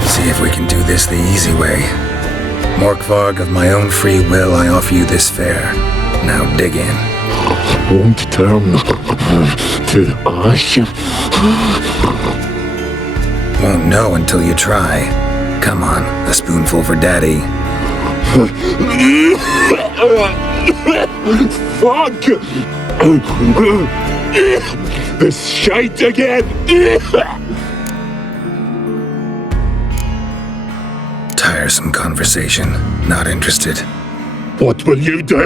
See if we can do this the easy way. Morkvarg, of my own free will, I offer you this fare. Now dig in. Won't turn to ash. Won't know until you try. Come on, a spoonful for Daddy. Fuck! This shite again! Tiresome conversation. Not interested. What will you do?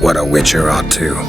What a witcher ought to.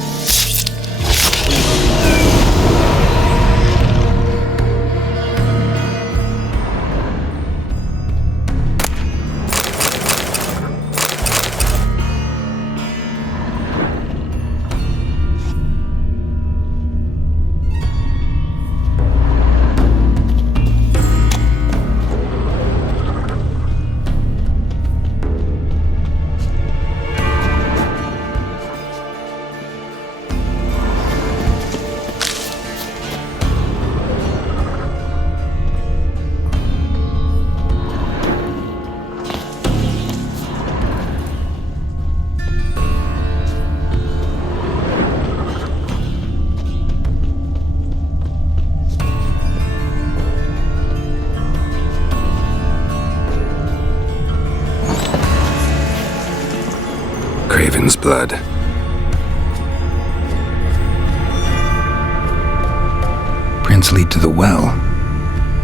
Craven's blood. Prince lead to the well.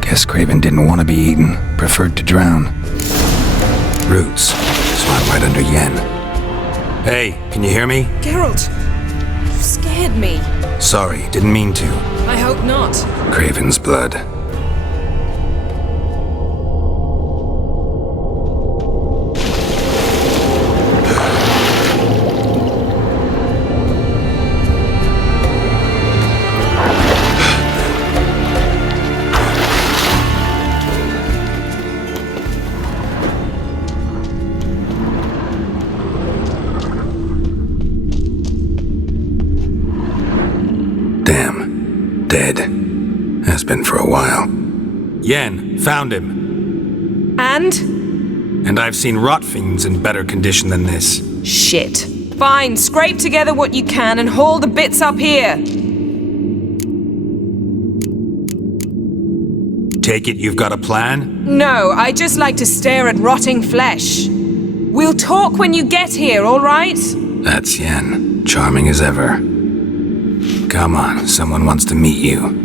Guess Craven didn't want to be eaten, preferred to drown. Roots. Swam right under Yen. Hey, can you hear me? Geralt, you scared me. Sorry, didn't mean to. I hope not. Craven's blood. Damn. Dead. Has been for a while. Yen, found him. And I've seen rot fiends in better condition than this. shit. Fine, scrape together what you can and haul the bits up here. Take it you've got a plan? No, I just like to stare at rotting flesh. We'll talk when you get here, all right? That's Yen. Charming as ever. Come on, someone wants to meet you.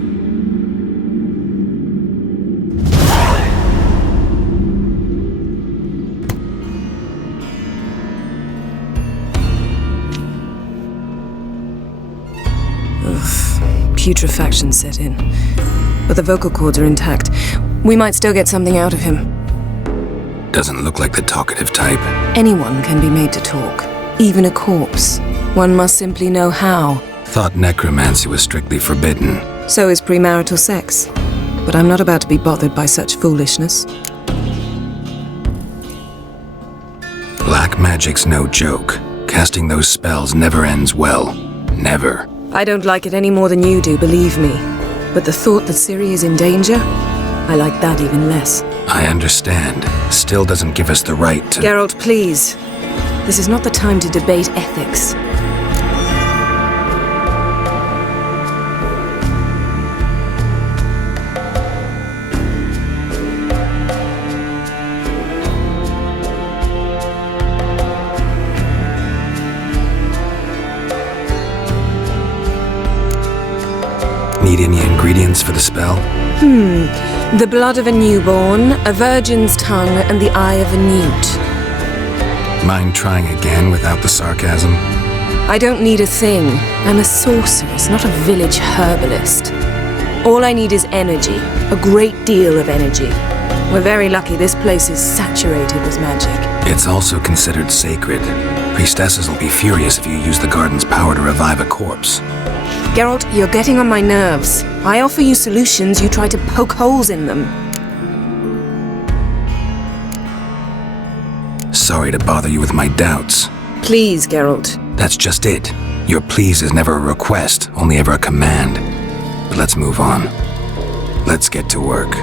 putrefaction set in. But the vocal cords are intact. We might still get something out of him. Doesn't look like the talkative type. Anyone can be made to talk. Even a corpse. One must simply know how. Thought necromancy was strictly forbidden. So is premarital sex. But I'm not about to be bothered by such foolishness. Black magic's no joke. Casting those spells never ends well. Never. I don't like it any more than you do, believe me. But the thought that Ciri is in danger? I like that even less. I understand. Still doesn't give us the right to— Geralt, please. This is not the time to debate ethics. Need any ingredients for the spell? The blood of a newborn, a virgin's tongue, and the eye of a newt. Mind trying again without the sarcasm? I don't need a thing. I'm a sorceress, not a village herbalist. All I need is energy. A great deal of energy. We're very lucky this place is saturated with magic. It's also considered sacred. Priestesses will be furious if you use the garden's power to revive a corpse. Geralt, you're getting on my nerves. I offer you solutions, you try to poke holes in them. Sorry to bother you with my doubts. Please, Geralt. That's just it. Your please is never a request, only ever a command. But let's move on. Let's get to work.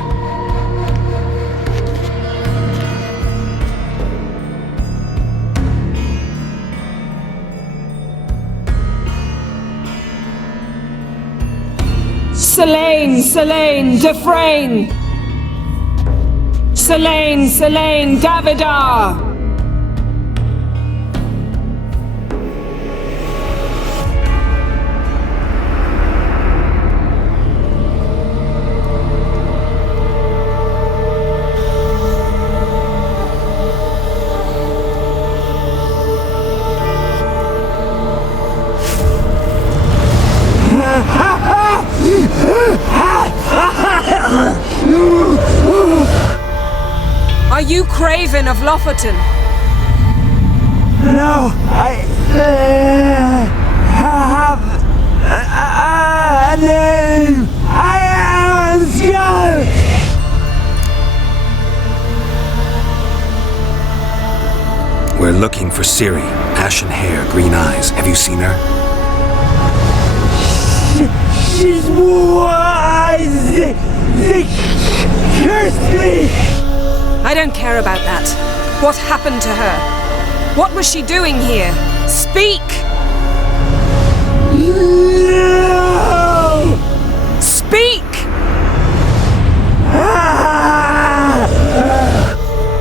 Selene, Dufresne! Selene, Davidar! Are you Craven of Lofoten? No, I have a name. I am Skull. We're looking for Ciri. Ashen hair, green eyes. Have you seen her? She's wise. They cursed me. I don't care about that. What happened to her? What was she doing here? Speak! No! Speak!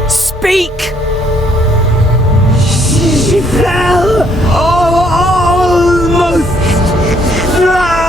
Speak! She fell almost drowned.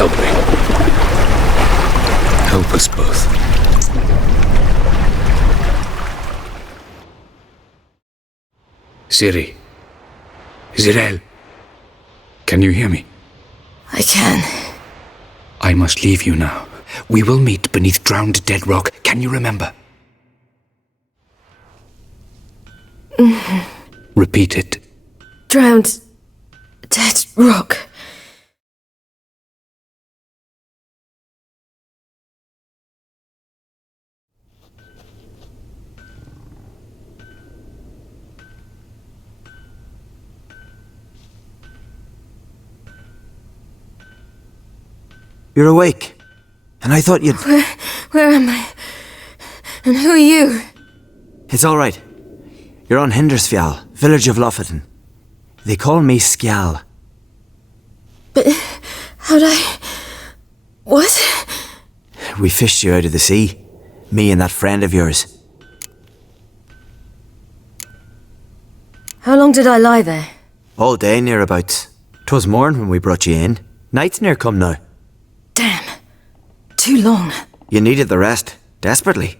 Help me. Help us both. Ciri. Zirael. Can you hear me? I can. I must leave you now. We will meet beneath drowned dead rock. Can you remember? Repeat it. Drowned. Dead rock. You're awake. And I thought you'd... Where am I? And who are you? It's all right. You're on Hindersfjall, village of Lofoten. They call me Skjal. But how'd I... What? We fished you out of the sea. Me and that friend of yours. How long did I lie there? All day nearabouts. 'Twas morn when we brought you in. Night's near come now. Damn. Too long. You needed the rest. Desperately.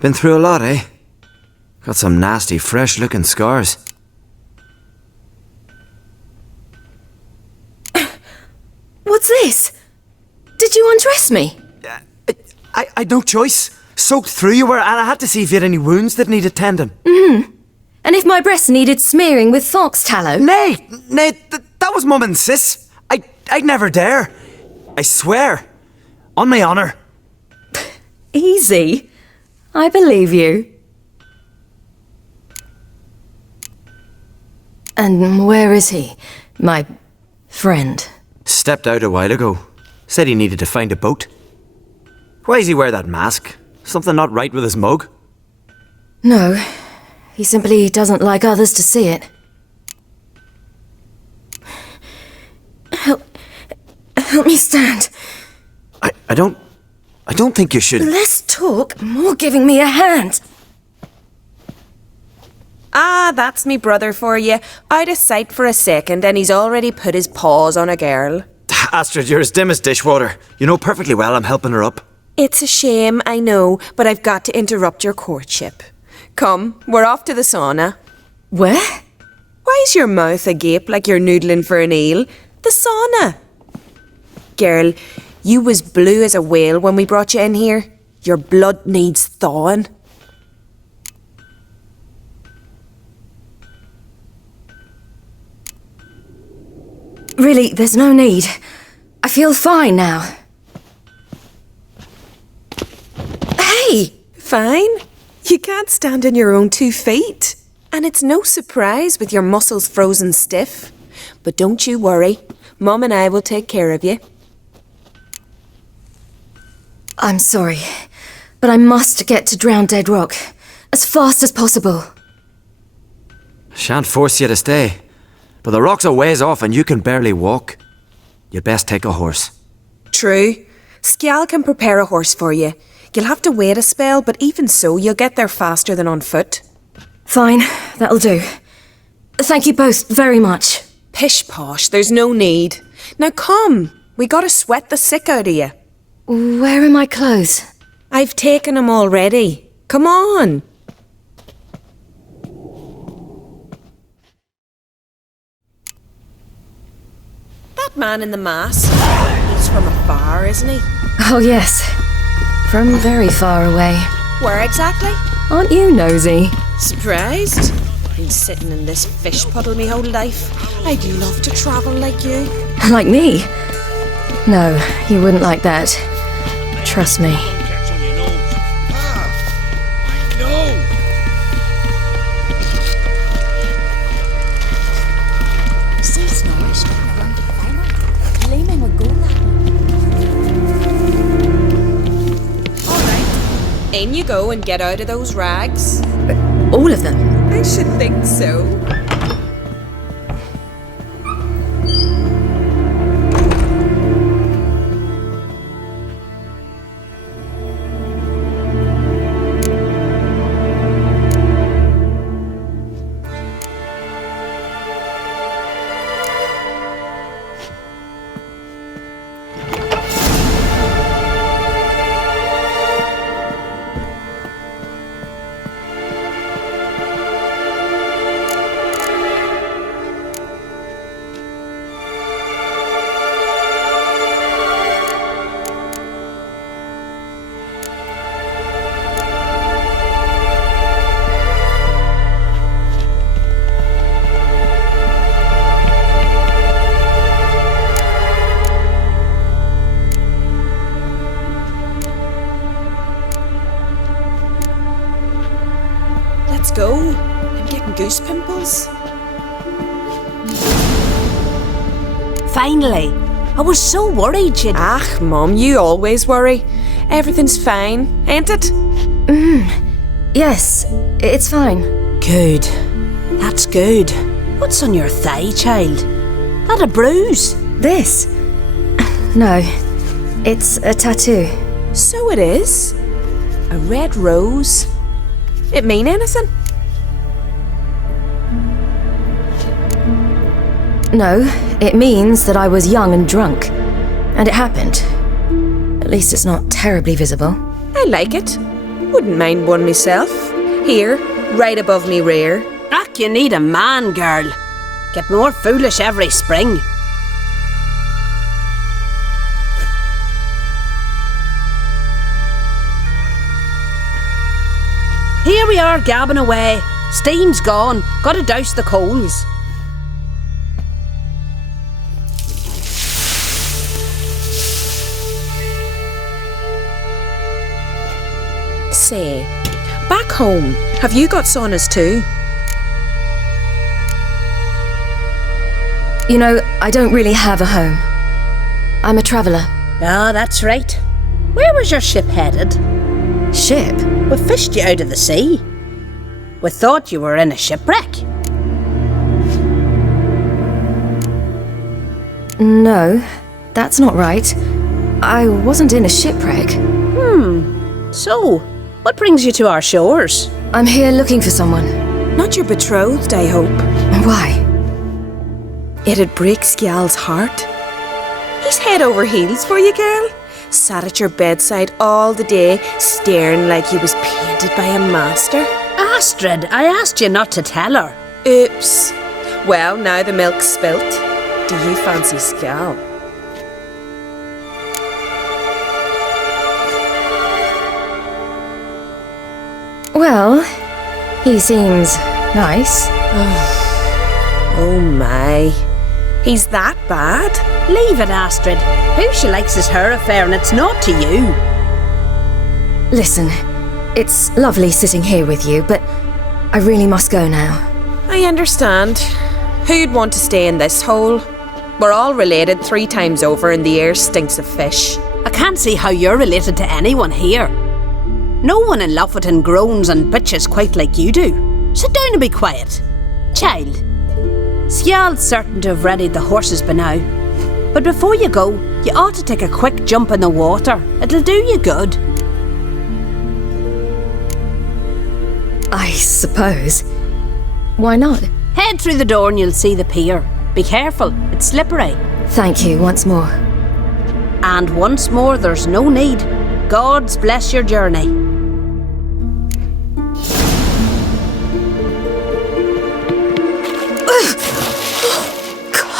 Been through a lot, eh? Got some nasty, fresh-looking scars. What's this? Did you undress me? I had no choice. Soaked through you were, and I had to see if you had any wounds that needed tending. And if my breasts needed smearing with fox tallow? Nay, that was Mum and Sis. I'd never dare. I swear. On my honour. Easy. I believe you. And where is he? My friend? Stepped out a while ago. Said he needed to find a boat. Why does he wear that mask? Something not right with his mug? No. He simply doesn't like others to see it. Help me stand. I don't think you should... Less talk, more giving me a hand. Ah, that's me brother for you. Out of sight for a second and he's already put his paws on a girl. Astrid, you're as dim as dishwater. You know perfectly well I'm helping her up. It's a shame, I know, but I've got to interrupt your courtship. Come, we're off to the sauna. Where? Why's your mouth agape like you're noodling for an eel? The sauna. Girl, you was blue as a whale when we brought you in here. Your blood needs thawing. Really, there's no need. I feel fine now. Hey, fine? You can't stand on your own 2 feet. And it's no surprise with your muscles frozen stiff. But don't you worry. Mum and I will take care of you. I'm sorry, but I must get to Drowned Dead Rock as fast as possible. Shan't force you to stay. But the rock's a ways off and you can barely walk. You'd best take a horse. True. Skjal can prepare a horse for you. You'll have to wait a spell, but even so, you'll get there faster than on foot. Fine, that'll do. Thank you both very much. Pish posh, there's no need. Now come, we gotta sweat the sick out of you. Where are my clothes? I've taken them already. Come on. That man in the mask, he's from afar, isn't he? Oh yes, from very far away. Where exactly? Aren't you nosy? Surprised? Been sitting in this fish puddle me whole life. I'd love to travel like you. Like me? No, you wouldn't like that. Trust me. Catch on your nose. I know. See, Snorri, around the fire, gleaming with gold. All right, in you go and get out of those rags. All of them? I should think so. Let's go. I'm getting goose pimples. finally. I was so worried she'd... Ach, Mum, you always worry. Everything's fine, ain't it? Yes, it's fine. Good. That's good. What's on your thigh, child? That a bruise? This? No, it's a tattoo. So it is. A red rose. It mean anything? No, it means that I was young and drunk. And it happened. At least it's not terribly visible. I like it. Wouldn't mind one myself. Here, right above me rear. Ach, you need a man, girl. Get more foolish every spring. Here we are gabbing away. Steam's gone. Gotta douse the coals. Say, back home, have you got saunas too? You know, I don't really have a home. I'm a traveller. Ah, that's right. Where was your ship headed? Ship? We fished you out of the sea. We thought you were in a shipwreck. No, that's not right. I wasn't in a shipwreck. So, what brings you to our shores? I'm here looking for someone. Not your betrothed, I hope. Why? It'd break Skjal's heart. He's head over heels for you, girl. Sat at your bedside all the day, staring like he was painted by a master. Astrid, I asked you not to tell her. Oops. Well, now the milk's spilt. Do you fancy Skjal? Well, he seems nice. Oh my. He's that bad? Leave it, Astrid. Who she likes is her affair and it's not to you. Listen, it's lovely sitting here with you, but I really must go now. I understand. Who'd want to stay in this hole? We're all related 3 times over and the air stinks of fish. I can't see how you're related to anyone here. No one in Lufferton groans and bitches quite like you do. Sit down and be quiet. Child, Skjal's certain to have readied the horses by now. But before you go, you ought to take a quick jump in the water. It'll do you good. I suppose. Why not? Head through the door and you'll see the pier. Be careful, it's slippery. Thank you once more. And once more, there's no need. God's bless your journey. Cold.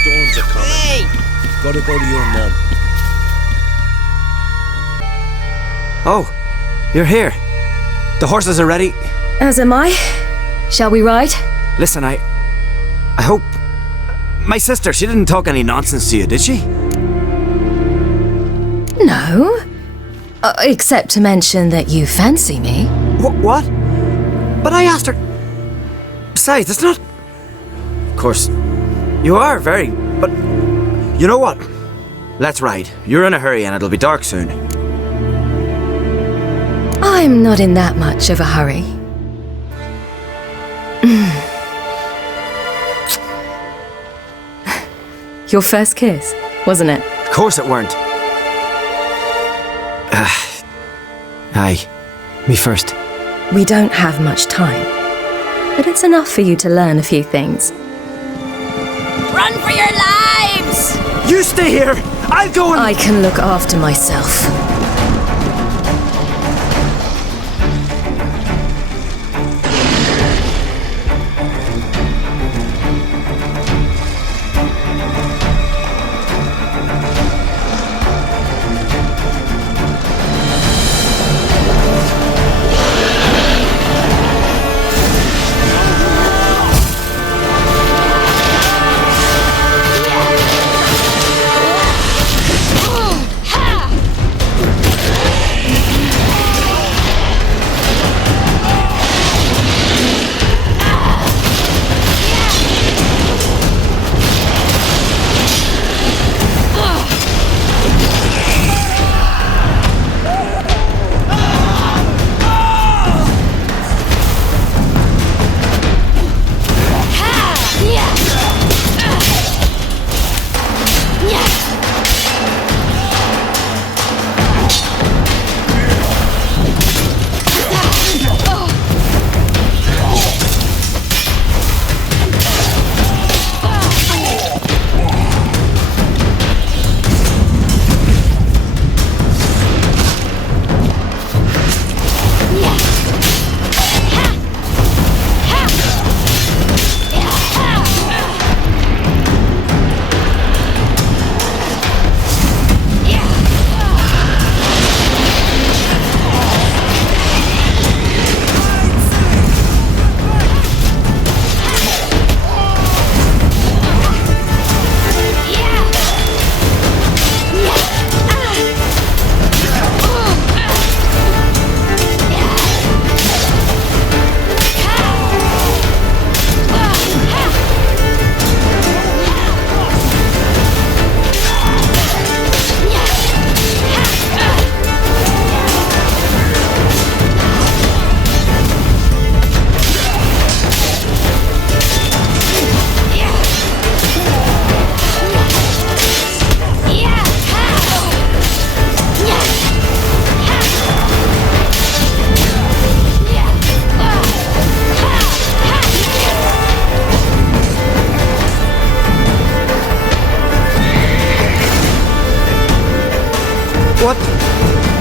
Storms are coming. Hey! Gotta go to your mum. Oh, you're here. The horses are ready. As am I. Shall we ride? Listen, I hope... My sister, she didn't talk any nonsense to you, did she? No. Except to mention that you fancy me. What? But I asked her... Besides, it's not... Of course, you are very... But... You know what? Let's ride. You're in a hurry and it'll be dark soon. I'm not in that much of a hurry. Your first kiss, wasn't it? Of course it weren't. Aye, me first. We don't have much time, but it's enough for you to learn a few things. Run for your lives! You stay here! I'll go and... I can look after myself.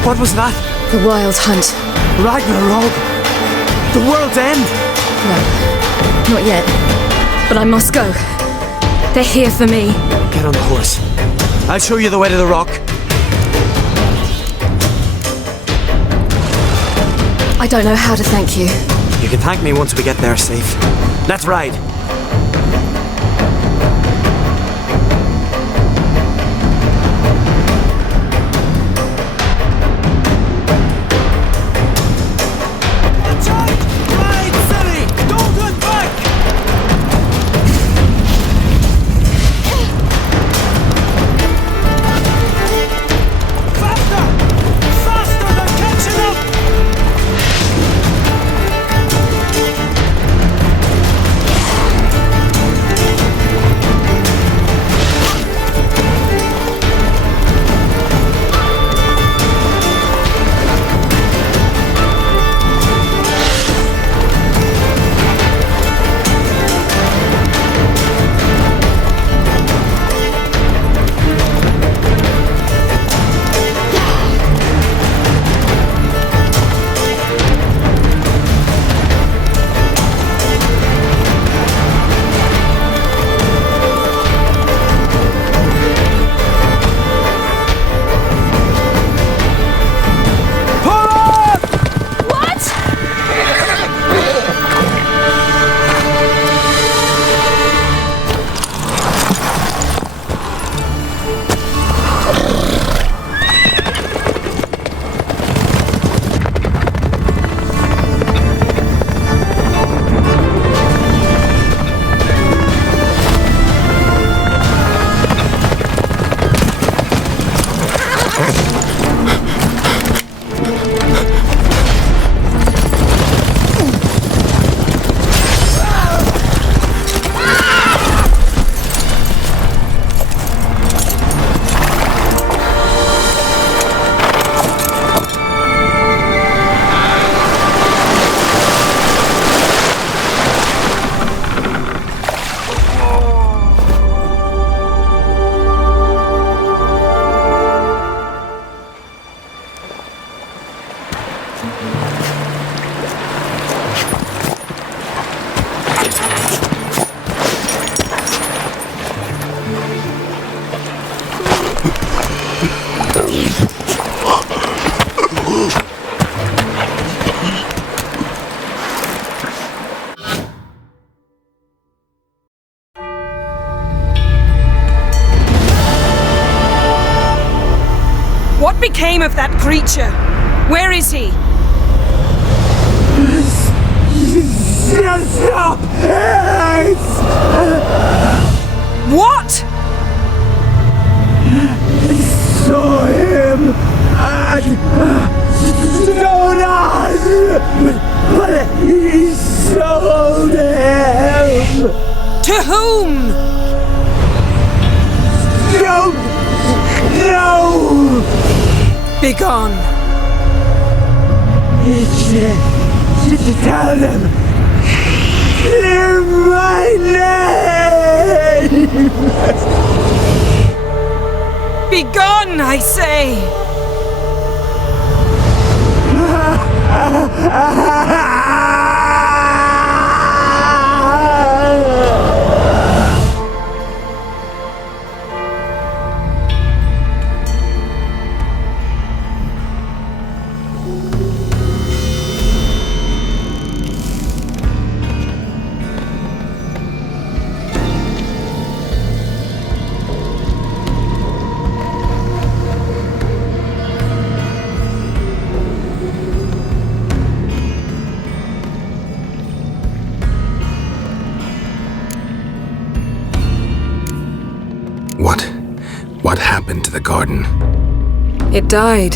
What was that? The Wild Hunt. Ragnarok? The world's end? No, not yet. But I must go. They're here for me. Get on the horse. I'll show you the way to the rock. I don't know how to thank you. You can thank me once we get there safe. Let's ride. of that creature? Where is he? Stop! What? Saw him and Jonas, but he sold him. To whom? Don't know. Begone. Tell them. Clear my name. Begone, I say! What happened to the garden? It died.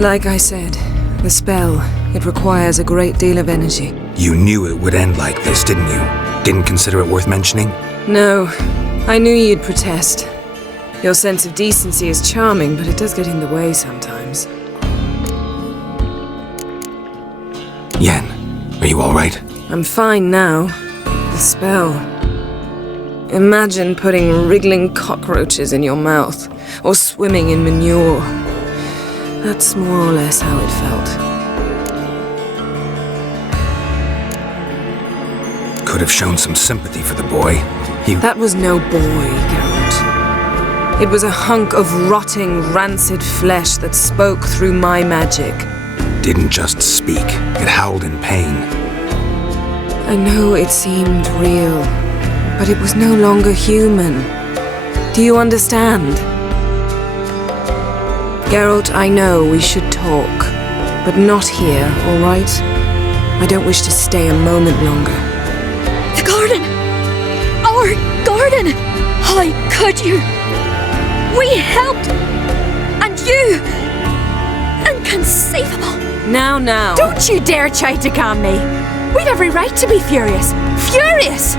Like I said, the spell, it requires a great deal of energy. You knew it would end like this, didn't you? Didn't consider it worth mentioning? No, I knew you'd protest. Your sense of decency is charming, but it does get in the way sometimes. Yen, are you alright? I'm fine now. The spell. Imagine putting wriggling cockroaches in your mouth, or swimming in manure. That's more or less how it felt. Could have shown some sympathy for the boy. That was no boy, Geralt. It was a hunk of rotting, rancid flesh that spoke through my magic. Didn't just speak. It howled in pain. I know it seemed real, but it was no longer human. Do you understand? Geralt, I know we should talk, but not here, all right? I don't wish to stay a moment longer. The garden! Our garden! How could you? We helped! And you! Inconceivable! Now! Don't you dare try to calm me! We'd every right to be furious! Furious!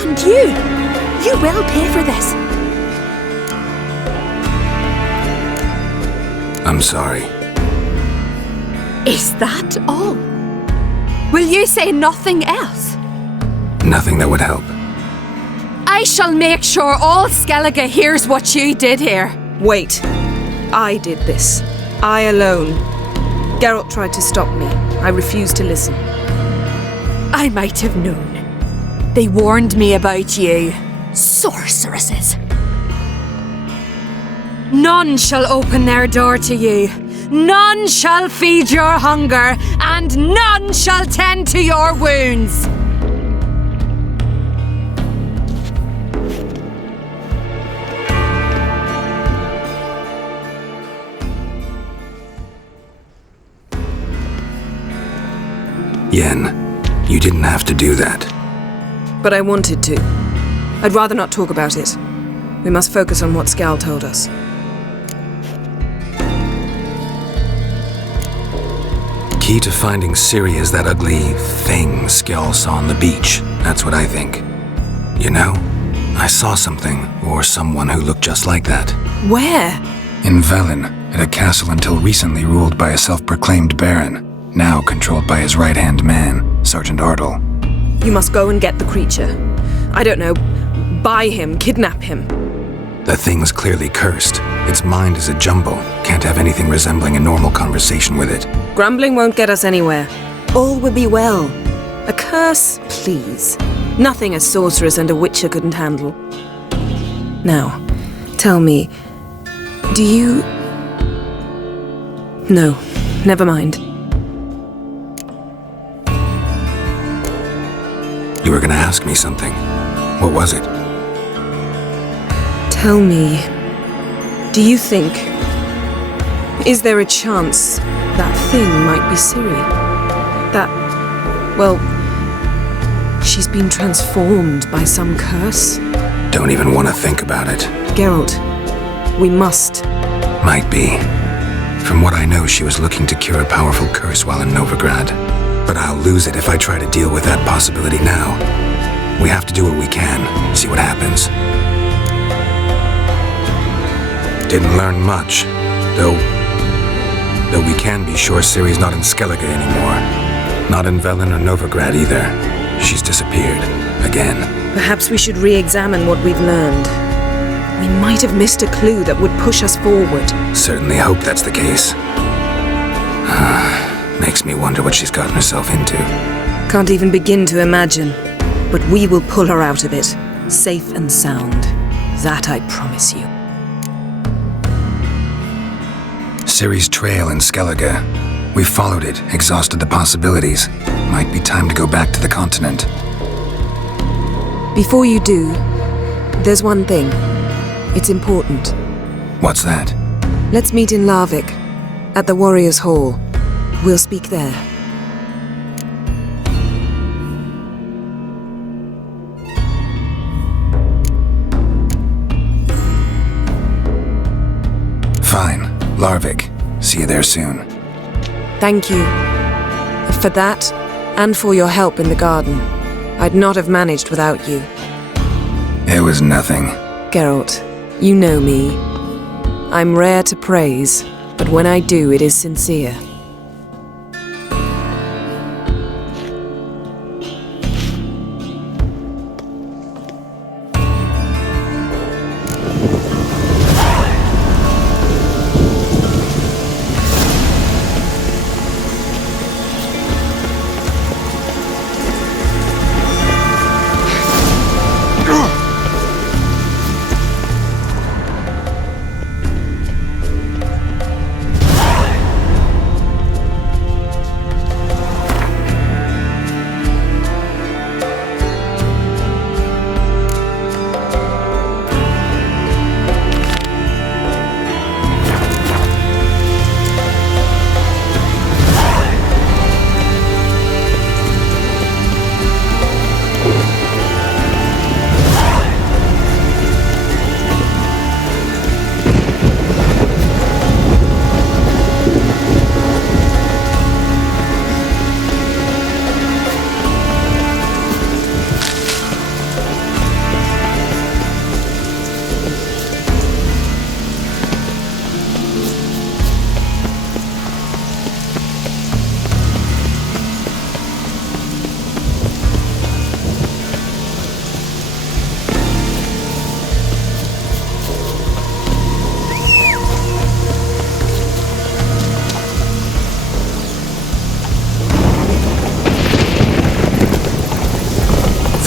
And you will pay for this. I'm sorry. Is that all? Will you say nothing else? Nothing that would help. I shall make sure all Skellige hears what you did here. Wait. I did this. I alone. Geralt tried to stop me. I refused to listen. I might have known. They warned me about you. Sorceresses. None shall open their door to you. None shall feed your hunger, and none shall tend to your wounds. Yen, you didn't have to do that. But I wanted to. I'd rather not talk about it. We must focus on what Skal told us. Key to finding Ciri is that ugly thing Skjall saw on the beach. That's what I think. You know, I saw something, or someone who looked just like that. Where? In Velen, at a castle until recently ruled by a self-proclaimed baron, now controlled by his right-hand man, Sergeant Ardle. You must go and get the creature. I don't know, buy him, kidnap him. The thing's clearly cursed. Its mind is a jumble. Can't have anything resembling a normal conversation with it. Grumbling won't get us anywhere. All will be well. A curse, please. Nothing a sorceress and a witcher couldn't handle. Now, tell me, do you... No, never mind. You were gonna ask me something. What was it? Tell me, do you think Is there a chance that thing might be Ciri? Well, she's been transformed by some curse? Don't even want to think about it. Geralt, we must. Might be. From what I know, she was looking to cure a powerful curse while in Novigrad. But I'll lose it if I try to deal with that possibility now. We have to do what we can, see what happens. Didn't learn much, though we can be sure Ciri's not in Skellige anymore. Not in Velen or Novigrad either. She's disappeared. Again. Perhaps we should re-examine what we've learned. We might have missed a clue that would push us forward. Certainly hope that's the case. Makes me wonder what she's gotten herself into. Can't even begin to imagine. But we will pull her out of it, safe and sound. That I promise you. Ciri's trail in Skellige. We followed it, exhausted the possibilities. Might be time to go back to the continent. Before you do, there's one thing. It's important. What's that? Let's meet in Larvik, at the Warriors' Hall. We'll speak there. Fine. Larvik. See you there soon. Thank you. For that, and for your help in the garden. I'd not have managed without you. It was nothing. Geralt, you know me. I'm rare to praise, but when I do, it is sincere.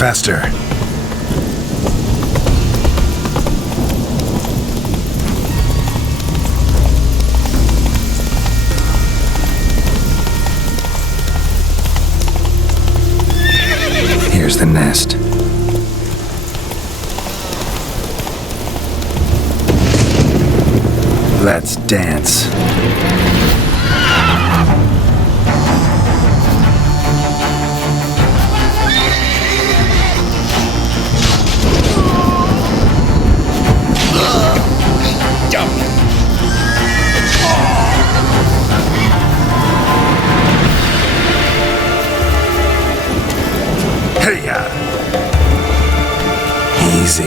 Faster. Here's the nest. Let's dance. Hey-ya! Easy.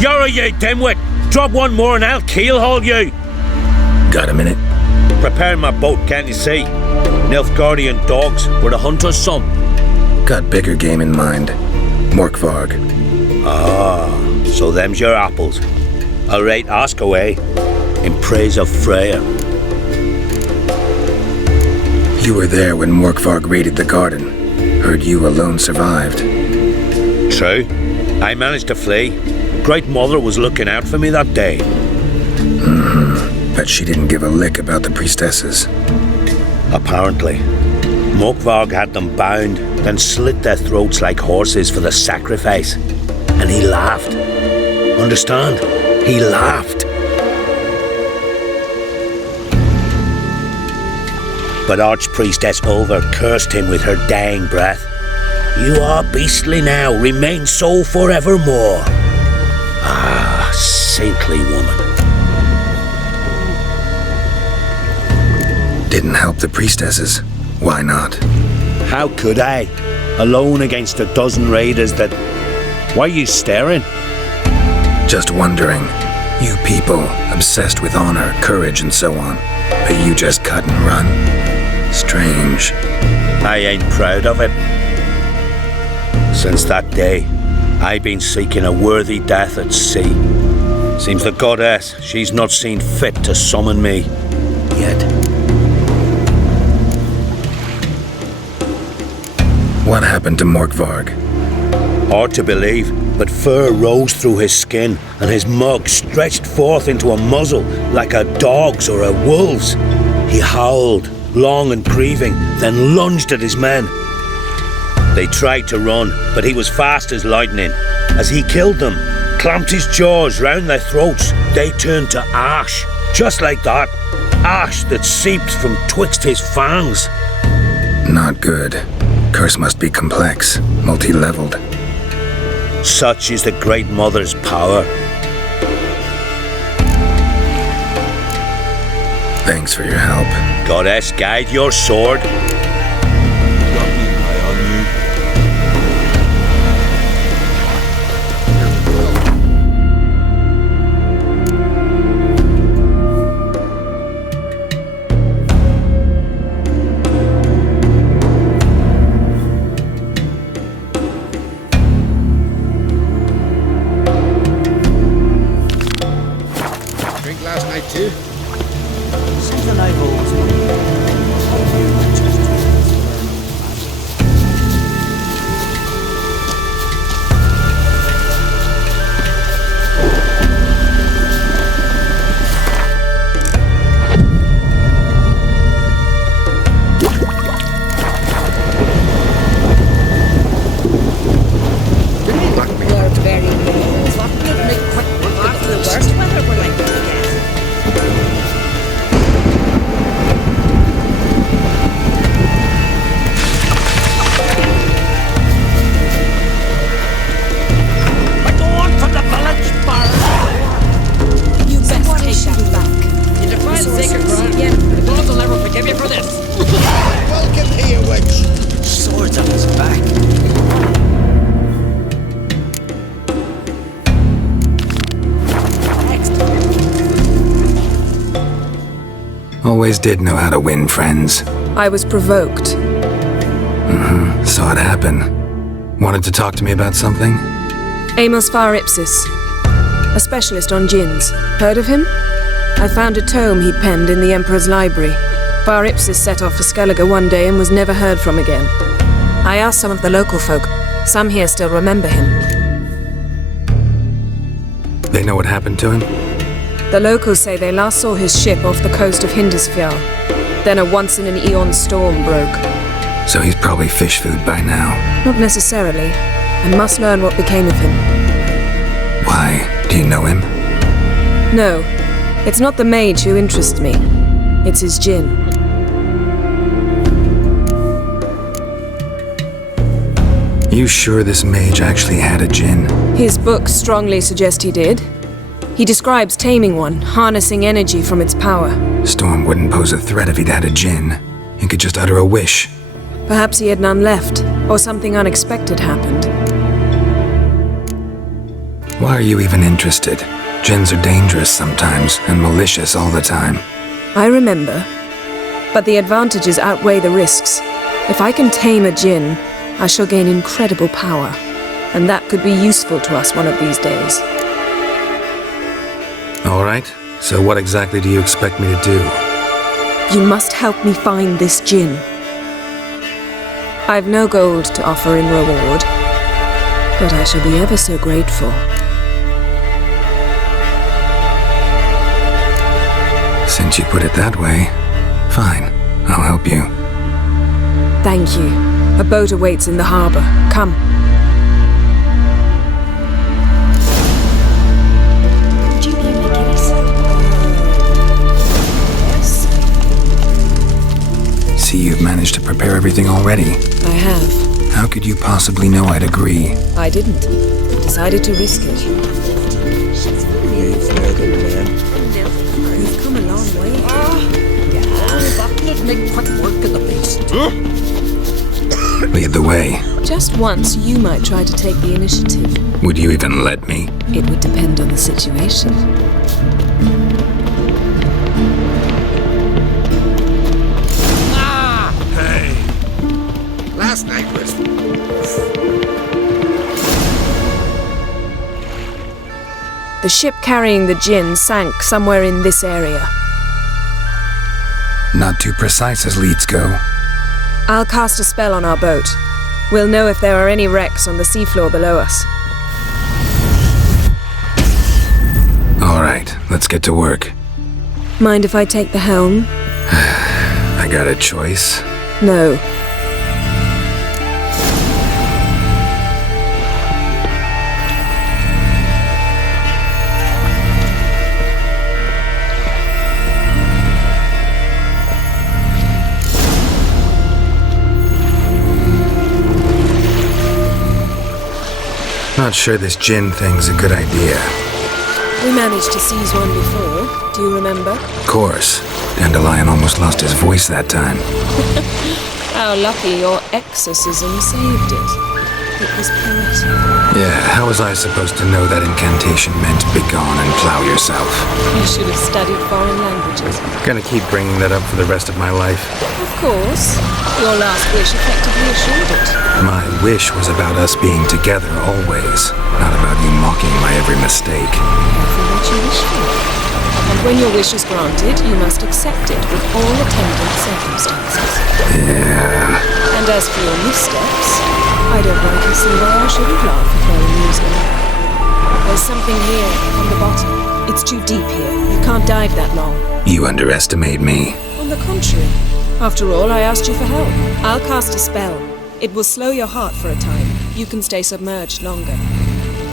You're you dimwit! Drop one more and I'll keelhaul you! Got a minute? Preparing my boat, can't you see? Nilfgaardian dogs were the hunter's son. Got bigger game in mind. Morkvarg. Ah, so them's your apples. All right, ask away. In praise of Freya. You were there when Morkvarg raided the garden. Heard you alone survived. True. I managed to flee. Great Mother was looking out for me that day. Bet she didn't give a lick about the priestesses. Apparently. Mokvarg had them bound, then slit their throats like horses for the sacrifice. And he laughed. Understand? He laughed. But Archpriestess Ulver cursed him with her dying breath. You are beastly now, remain so forevermore. Ah, saintly woman. Didn't help the priestesses. Why not? How could I? Alone against a dozen raiders that... Why are you staring? Just wondering. You people, obsessed with honor, courage, and so on. But you just cut and run. Strange. I ain't proud of it. Since that day, I've been seeking a worthy death at sea. Seems the goddess, she's not seen fit to summon me. Yet. What happened to Morkvarg? Hard to believe, but fur rose through his skin, and his mug stretched forth into a muzzle like a dog's or a wolf's. He howled, long and grieving, then lunged at his men. They tried to run, but he was fast as lightning. As he killed them, clamped his jaws round their throats, they turned to ash, just like that. Ash that seeped from twixt his fangs. Not good. Curse must be complex, multi-leveled. Such is the Great Mother's power. Thanks for your help. Goddess, guide your sword. Always did know how to win friends. I was provoked. Saw it happen. Wanted to talk to me about something? Amos Far Ipsis, a specialist on djinns. Heard of him? I found a tome he penned in the Emperor's library. Far Ipsis set off for Skellige one day and was never heard from again. I asked some of the local folk. Some here still remember him. They know what happened to him? The locals say they last saw his ship off the coast of Hindisfjall. Then a once-in-an-eon storm broke. So he's probably fish food by now. Not necessarily. I must learn what became of him. Why? Do you know him? No. It's not the mage who interests me. It's his djinn. You sure this mage actually had a djinn? His books strongly suggest he did. He describes taming one, harnessing energy from its power. Storm wouldn't pose a threat if he'd had a djinn. He could just utter a wish. Perhaps he had none left, or something unexpected happened. Why are you even interested? Djinns are dangerous sometimes, and malicious all the time. I remember. But the advantages outweigh the risks. If I can tame a djinn, I shall gain incredible power. And that could be useful to us one of these days. All right. So what exactly do you expect me to do? You must help me find this djinn. I've no gold to offer in reward, but I shall be ever so grateful. Since you put it that way, fine. I'll help you. Thank you. A boat awaits in the harbor. Come. Would you mind my guineas? Yes. See, you've managed to prepare everything already. I have. How could you possibly know I'd agree? I didn't. Decided to risk it. You've come a long way. Make quick work of the beast. Lead the way. Just once, you might try to take the initiative. Would you even let me? It would depend on the situation. Hey! Last night was... The ship carrying the gin sank somewhere in this area. Not too precise as leads go. I'll cast a spell on our boat. We'll know if there are any wrecks on the seafloor below us. All right, let's get to work. Mind if I take the helm? I got a choice. No. Not sure this gin thing's a good idea. We managed to seize one before. Do you remember? Of course. Dandelion almost lost his voice that time. How lucky your exorcism saved it. It was poetic. Yeah, how was I supposed to know that incantation meant begone and plow yourself? You should have studied foreign languages. Gonna keep bringing that up for the rest of my life. Of course. Your last wish effectively assured it. My wish was about us being together always, not about you mocking my every mistake. Careful what you wish for. And when your wish is granted, you must accept it with all attendant circumstances. Yeah. And as for your missteps, I don't rightly see why I shouldn't laugh if they're amusing. There's something here, on the bottom. It's too deep here. You can't dive that long. You underestimate me. On the contrary. After all, I asked you for help. I'll cast a spell. It will slow your heart for a time. You can stay submerged longer.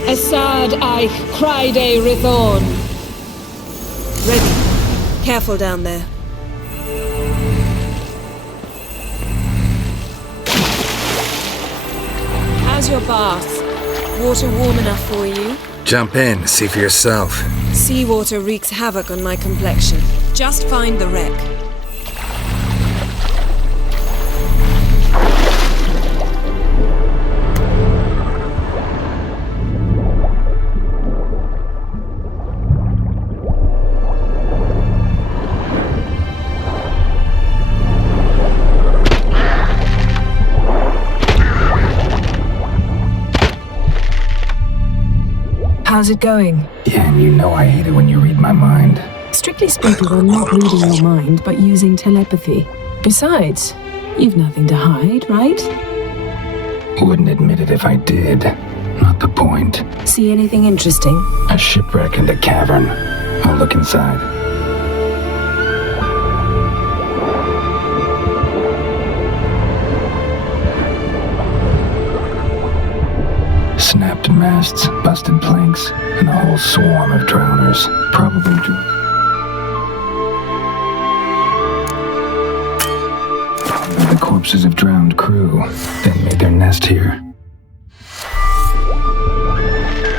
Assad Eich Cryde Rithorn. Ready. Careful down there. How's your bath? Water warm enough for you? Jump in, see for yourself. Seawater wreaks havoc on my complexion. Just find the wreck. How's it going? Yeah, and you know I hate it when you read my mind. Strictly speaking, I'm not reading your mind, but using telepathy. Besides, you've nothing to hide, right? Wouldn't admit it if I did. Not the point. See anything interesting? A shipwreck and a cavern. I'll look inside. Snapped masts, busted planks, and a whole swarm of drowners. Probably the corpses of drowned crew that made their nest here.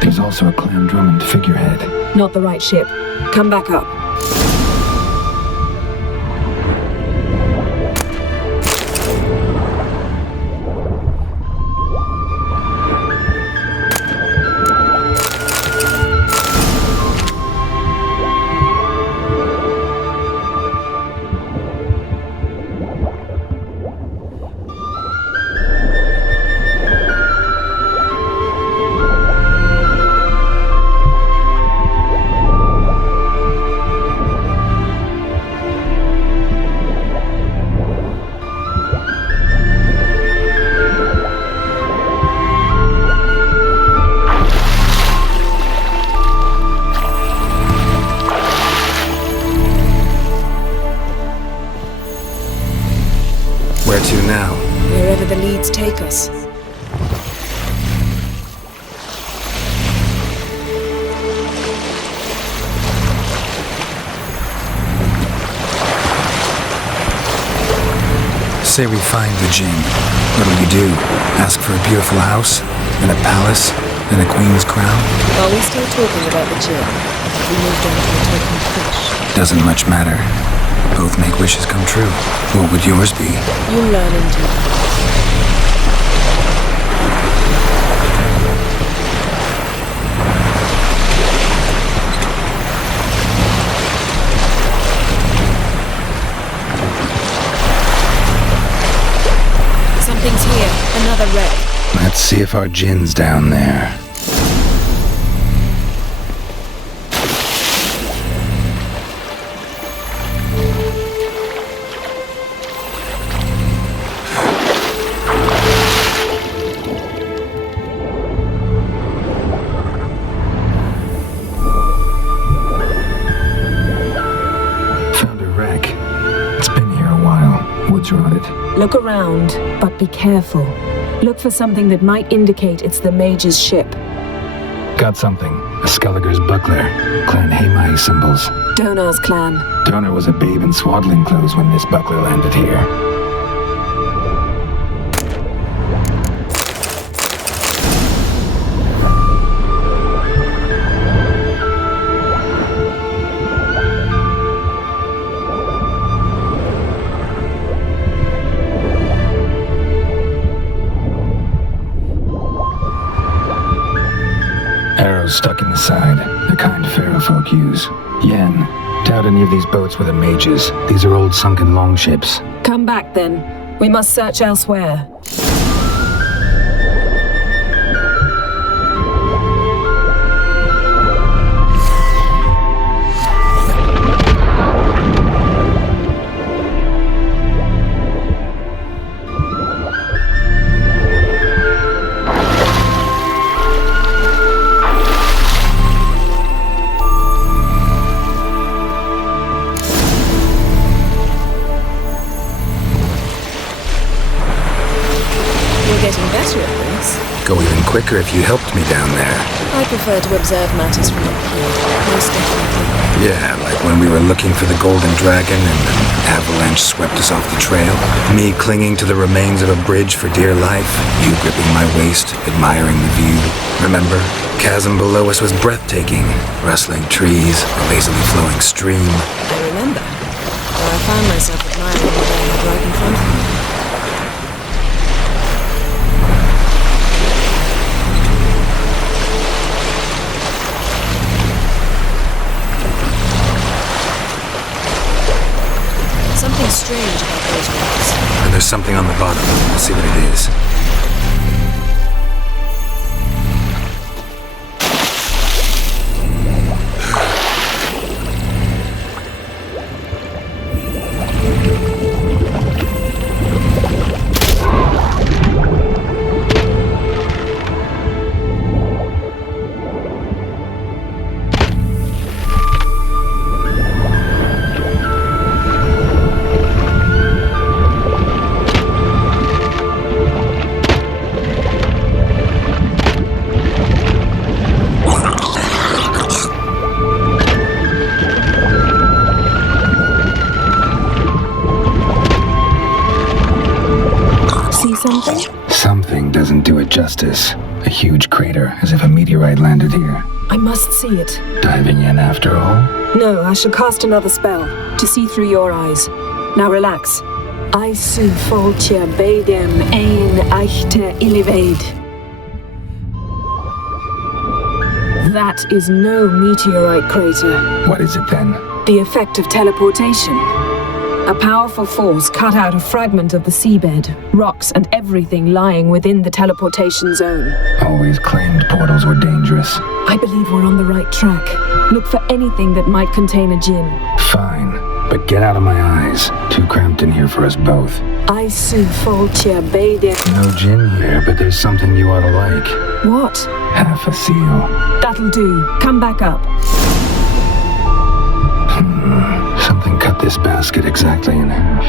There's also a Clan Drummond figurehead. Not the right ship. Come back up. Where to now? Wherever the leads take us. Say we find the Jinn. What'll you do? Ask for a beautiful house? And a palace? And a queen's crown? Are we still talking about the Jinn? Have we moved on to a talking fish? Doesn't much matter. Both make wishes come true. What would yours be? You learn in due course. Something's here. Another wreck. Let's see if our Jinn's down there. Found a wreck. It's been here a while. Woods rotted. Look around, but be careful. Look for something that might indicate it's the mage's ship. Got something. A Skelliger's buckler. Clan Hamai symbols. Donar's clan. Donar was a babe in swaddling clothes when this buckler landed here. Arrows stuck in the side, the kind pharaoh folk use. Yen, doubt any of these boats were the mages. These are old sunken longships. Come back then. We must search elsewhere. Go even quicker if you helped me down there. I prefer to observe matters from up here, most definitely. Yeah, like when we were looking for the Golden Dragon and an avalanche swept us off the trail. Me clinging to the remains of a bridge for dear life. You gripping my waist, admiring the view. Remember? Chasm below us was breathtaking. Rustling trees, a lazily flowing stream. I remember. Though I found myself admiring what I had right in front of me. Something strange about those rocks. And there's something on the bottom. We'll see what it is. Something doesn't do it justice. A huge crater, as if a meteorite landed here. I must see it. Diving in after all? No, I shall cast another spell, to see through your eyes. Now relax. I su foltia beidem ein eichte illivaid. That is no meteorite crater. What is it then? The effect of teleportation. A powerful force cut out a fragment of the seabed, rocks and everything lying within the teleportation zone. Always claimed portals were dangerous. I believe we're on the right track. Look for anything that might contain a djinn. Fine, but get out of my eyes. Too cramped in here for us both. I su foltia beidem. No djinn here, but there's something you ought to like. What? Half a seal. That'll do. Come back up. Something cut this basket exactly in half.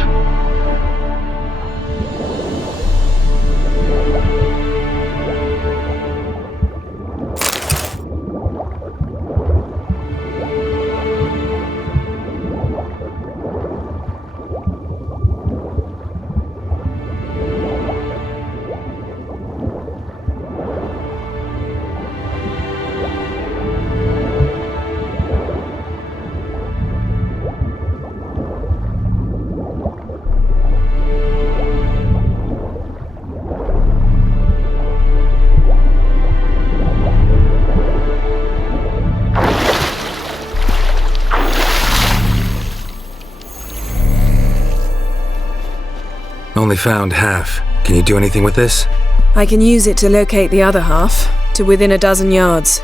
only found half. Can you do anything with this? I can use it to locate the other half, to within a dozen yards.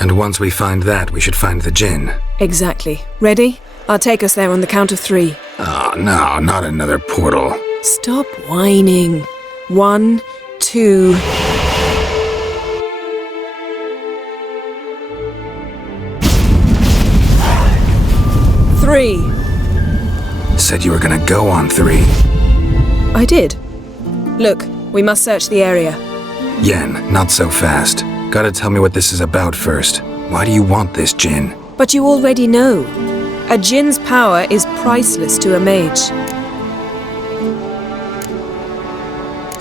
And once we find that, we should find the djinn. Exactly. Ready? I'll take us there on the count of 3. Oh, no, not another portal. Stop whining. 1, 2... Three. Said you were gonna go on 3. I did. Look, we must search the area. Yen, not so fast. Gotta tell me what this is about first. Why do you want this djinn? But you already know. A djinn's power is priceless to a mage.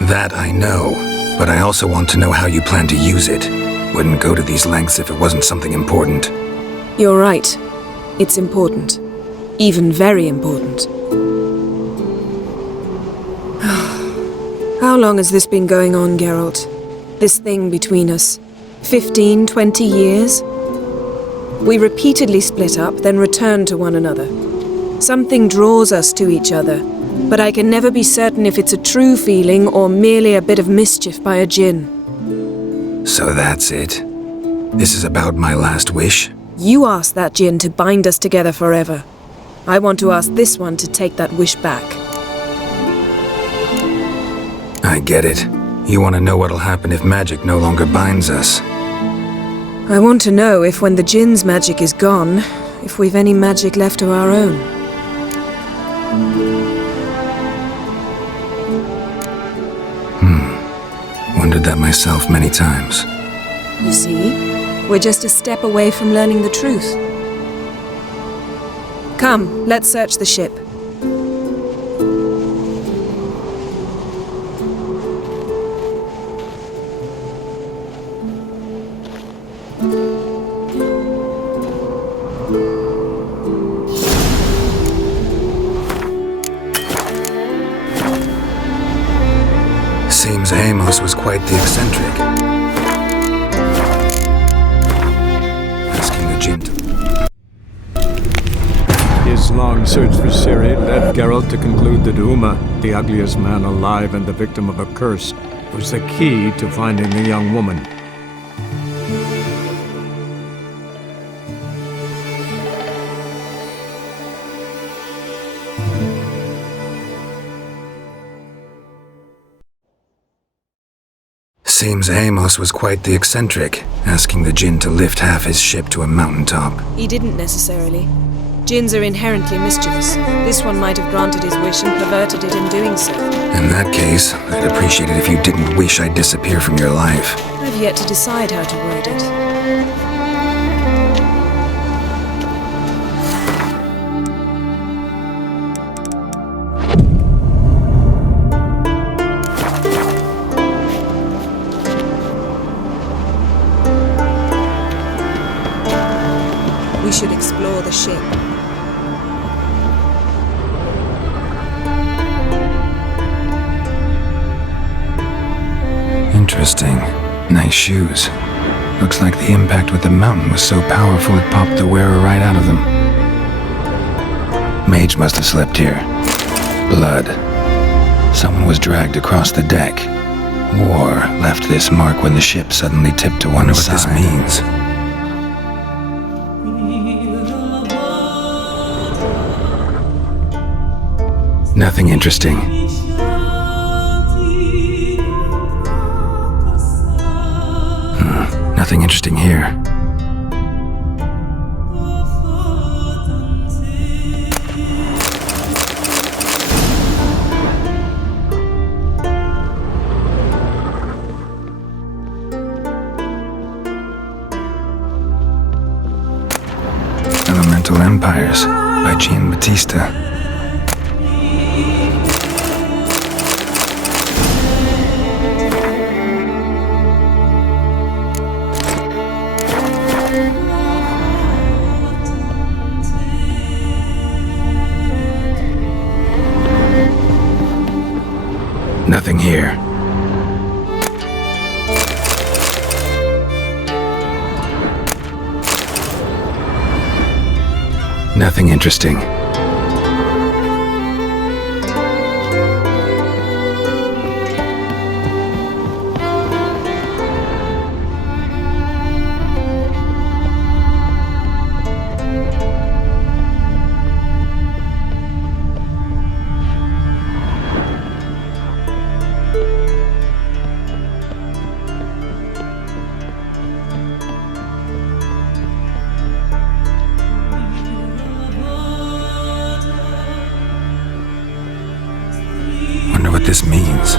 That I know, but I also want to know how you plan to use it. Wouldn't go to these lengths if it wasn't something important. You're right. It's important. Even very important. How long has this been going on, Geralt? This thing between us? 15, 20 years? We repeatedly split up, then returned to one another. Something draws us to each other, but I can never be certain if it's a true feeling or merely a bit of mischief by a djinn. So that's it? This is about my last wish? You asked that djinn to bind us together forever. I want to ask this one to take that wish back. I get it. You want to know what'll happen if magic no longer binds us. I want to know if when the djinn's magic is gone, if we've any magic left of our own. Wondered that myself many times. You see, we're just a step away from learning the truth. Come, let's search the ship. Seems Amos was quite the eccentric. Asking the djinn to... His long search for Ciri led Geralt to conclude that Uma, the ugliest man alive and the victim of a curse, was the key to finding the young woman. Seems Amos was quite the eccentric, asking the djinn to lift half his ship to a mountaintop. He didn't necessarily. Djinns are inherently mischievous. This one might have granted his wish and perverted it in doing so. In that case, I'd appreciate it if you didn't wish I'd disappear from your life. I've yet to decide how to word it. We should explore the ship. Interesting. Nice shoes. Looks like the impact with the mountain was so powerful it popped the wearer right out of them. Mage must have slept here. Blood. Someone was dragged across the deck. War left this mark when the ship suddenly tipped to one side. What this means. Nothing interesting. Nothing interesting here. Elemental Empires by Jean Battista. Nothing here. Nothing interesting. this means.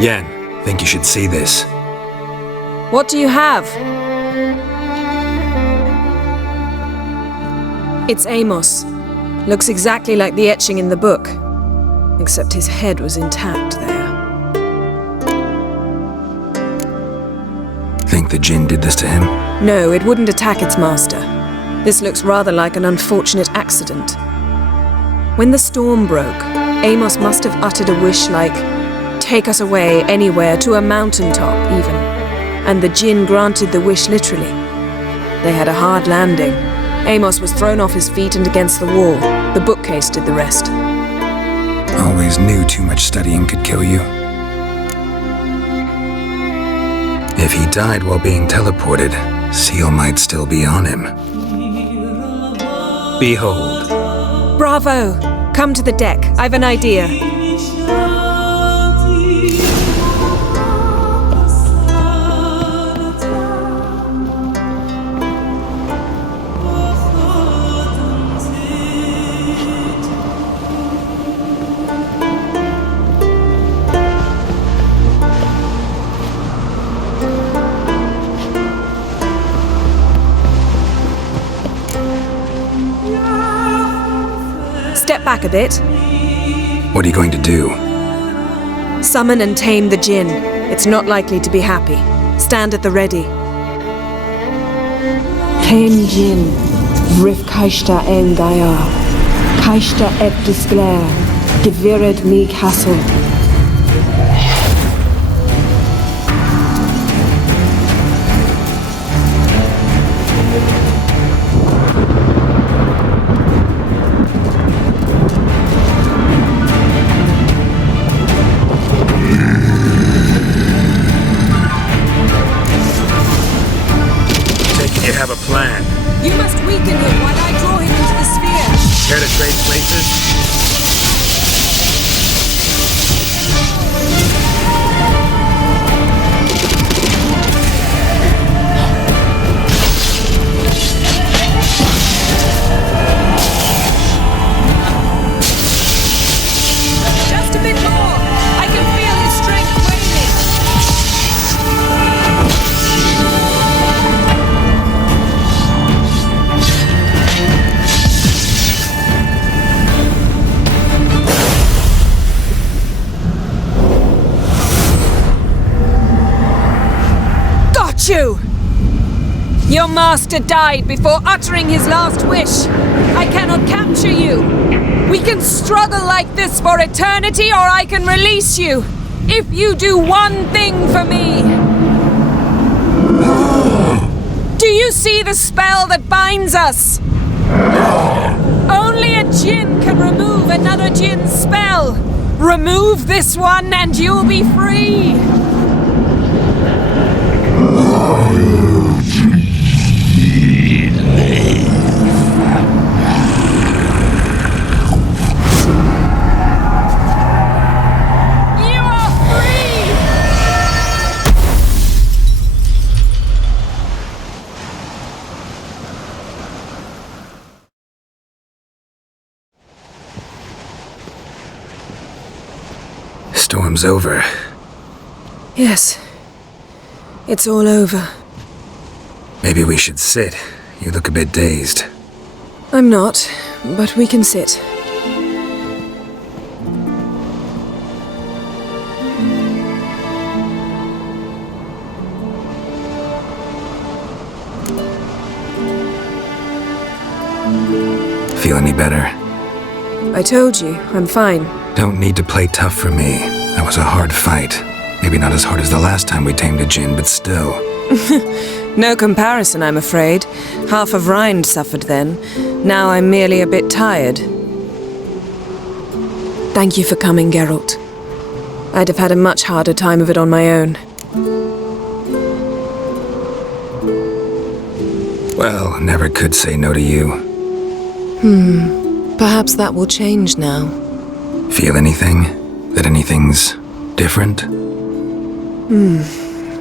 Yen, think you should see this. What do you have? It's Amos. Looks exactly like the etching in the book. Except his head was intact there. Think the Jinn did this to him? No, it wouldn't attack its master. This looks rather like an unfortunate accident. When the storm broke, Amos must have uttered a wish like, "Take us away anywhere, to a mountaintop even." And the Jinn granted the wish literally. They had a hard landing. Amos was thrown off his feet and against the wall. The bookcase did the rest. Always knew too much studying could kill you. If he died while being teleported, Seal might still be on him. Behold. Bravo! Come to the deck. I've an idea. Step back a bit. What are you going to do? Summon and tame the Jinn. It's not likely to be happy. Stand at the ready. Tame Jinn, Vrif Kaishta en Gaia, Kaishta et Disglair, Gevired mi Castle. You have a plan. You must weaken him while I draw him into the sphere. Care to trade places? Just a bit more. I can feel his strength waning. You! Your master died before uttering his last wish. I cannot capture you. We can struggle like this for eternity, or I can release you. If you do one thing for me. Do you see the spell that binds us? Only a Jinn can remove another Jinn's spell. Remove this one and you'll be free. Storm's over. Yes. It's all over. Maybe we should sit. You look a bit dazed. I'm not, but we can sit. Feel any better? I told you, I'm fine. Don't need to play tough for me. That was a hard fight. Maybe not as hard as the last time we tamed a Jinn, but still. No comparison, I'm afraid. Half of Rind suffered then. Now I'm merely a bit tired. Thank you for coming, Geralt. I'd have had a much harder time of it on my own. Well, never could say no to you. Perhaps that will change now. Feel anything? That anything's different?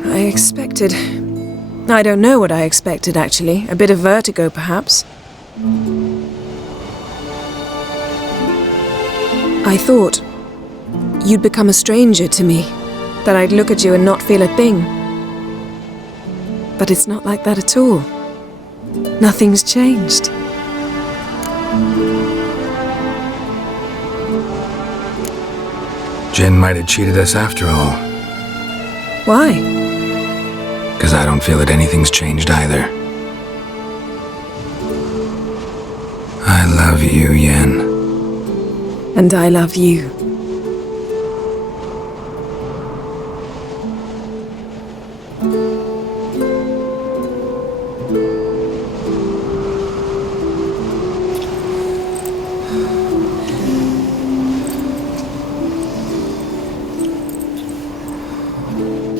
I expected... I don't know what I expected, actually. A bit of vertigo, perhaps. I thought you'd become a stranger to me, that I'd look at you and not feel a thing. But it's not like that at all. Nothing's changed. Jin might have cheated us after all. Why? Because I don't feel that anything's changed either. I love you, Yen. And I love you.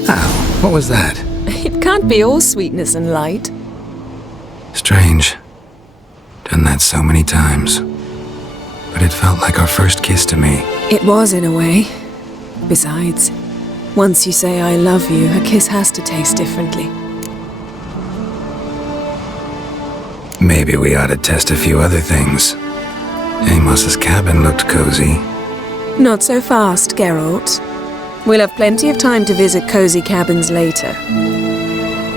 Ow, what was that? It can't be all sweetness and light. Strange. Done that so many times. But it felt like our first kiss to me. It was, in a way. Besides, once you say I love you, a kiss has to taste differently. Maybe we ought to test a few other things. Amos's cabin looked cozy. Not so fast, Geralt. We'll have plenty of time to visit cozy cabins later.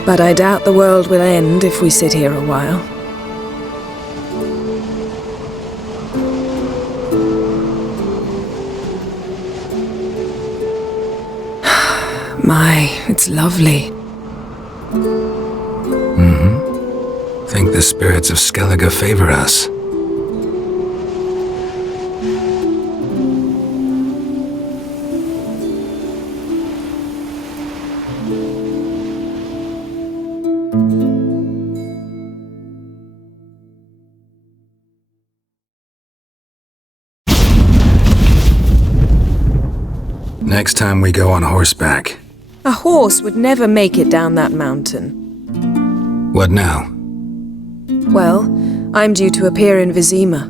But I doubt the world will end if we sit here a while. My, it's lovely. Think the spirits of Skellige favor us. Next time we go on horseback. A horse would never make it down that mountain. What now? Well, I'm due to appear in Vizima.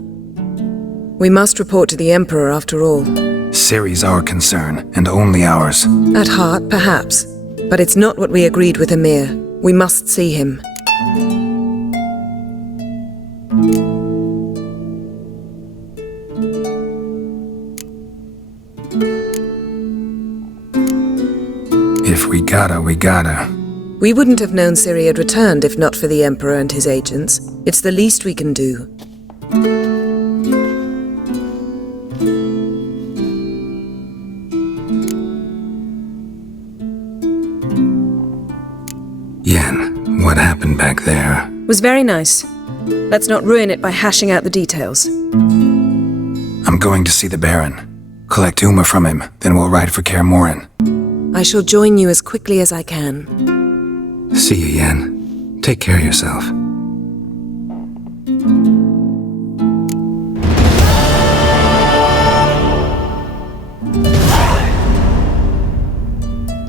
We must report to the Emperor after all. Ciri's our concern, and only ours. At heart, perhaps. But it's not what we agreed with Emir. We must see him. If we gotta, we gotta. We wouldn't have known Ciri had returned if not for the Emperor and his agents. It's the least we can do. Yen, what happened back there? Was very nice. Let's not ruin it by hashing out the details. I'm going to see the Baron. Collect Uma from him, then we'll ride for Kaer Morhen. I shall join you as quickly as I can. See you, Yen. Take care of yourself.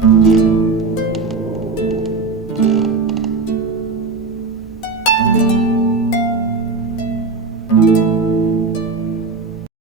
Mm-hmm.